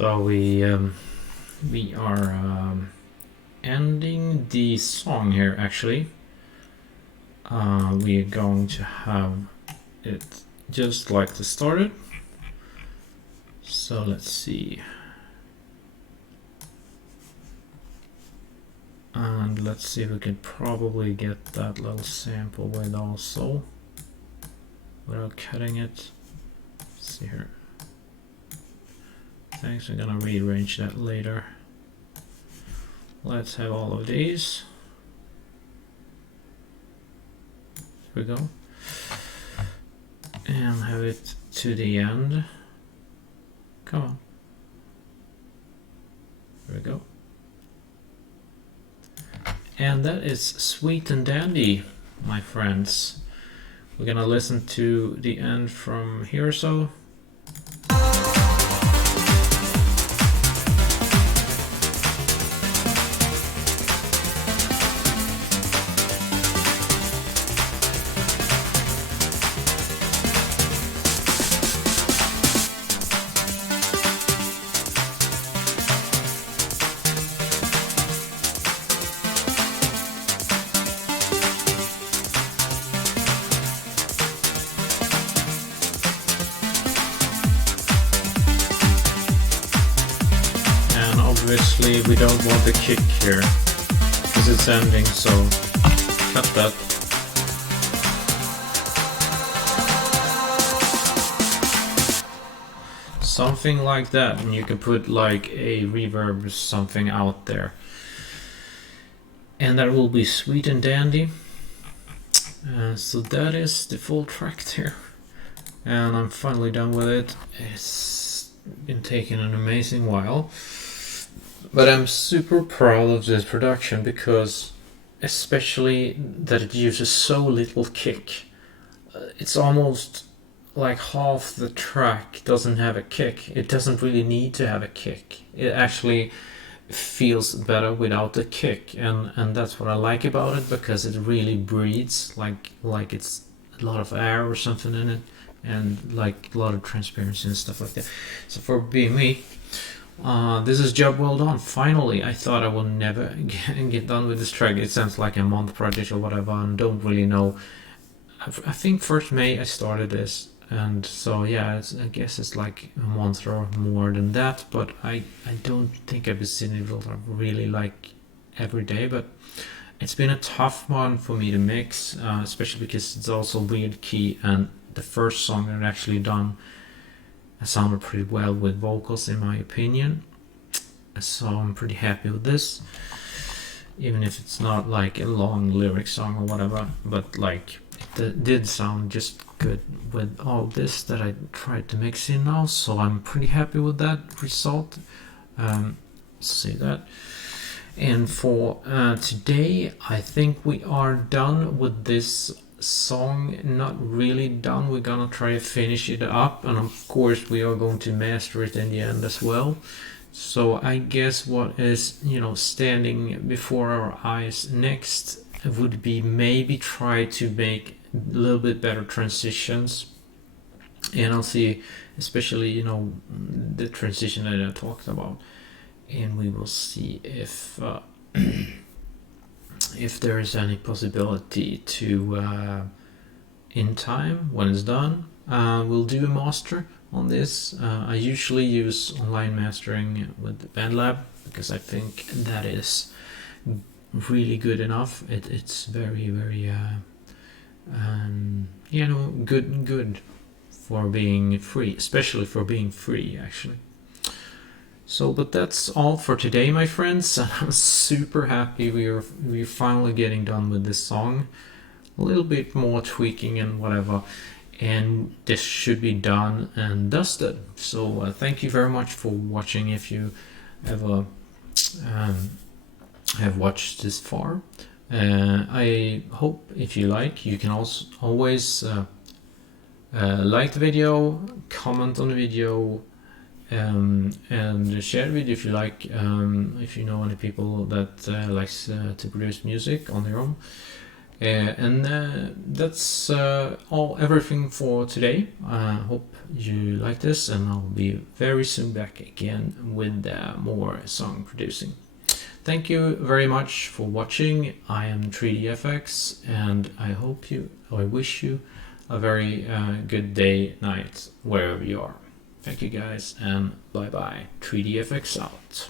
So we are ending the song here actually. We are going to have it just like the started. So let's see. And let's see if we can probably get that little sample with also without cutting it. Let's see here. Thanks, I'm gonna rearrange that later. Let's have all of these. Here we go. And have it to the end. Come on. There we go. And that is Sweet and Dandy, my friends. We're gonna listen to the end from here or so. Obviously we don't want the kick here because it's ending, so cut that. Something like that, and you can put like a reverb or something out there. And that will be Sweet and Dandy. So that is the full track there. And I'm finally done with it. It's been taking an amazing while. But I'm super proud of this production because especially that it uses so little kick. It's almost like half the track doesn't have a kick. It doesn't really need to have a kick. It actually feels better without the kick, and that's what I like about it, because it really breathes like it's a lot of air or something in it, and like a lot of transparency and stuff like that. So for being me, this is job well done. Finally, I thought I will never get done with this track. It sounds like a month project or whatever, and don't really know. I think 1st May I started this, and so yeah, I guess it's like a month or more than that, but I don't think I've been seeing it really like every day, but it's been a tough one for me to mix, especially because it's also weird key, and the first song that I actually done sounded pretty well with vocals in my opinion, so I'm pretty happy with this, even if it's not like a long lyric song or whatever, but like it did sound just good with all this that I tried to mix in now, so I'm pretty happy with that result. See that. And for today, I think we are done with this song. Not really done, we're gonna try to finish it up, and of course we are going to master it in the end as well. So I guess what is, standing before our eyes next would be maybe try to make a little bit better transitions, and I'll see, especially the transition that I talked about, and we will see if if there is any possibility to in time when it's done, we'll do a master on this. I usually use online mastering with BandLab because I think that is really good enough. It's very good for being free, especially for being free actually. So, but that's all for today, my friends. I'm super happy we're finally getting done with this song. A little bit more tweaking and whatever, and this should be done and dusted. So thank you very much for watching. If you ever have watched this far, I hope if you like, you can also always like the video, comment on the video, and share the video if you like, if you know any people that likes to produce music on their own. That's everything for today. I hope you like this, and I'll be very soon back again with more song producing. Thank you very much for watching. I am 3DFX, and I wish you a very good day, night, wherever you are. Thank you guys, and bye bye. 3DFX out.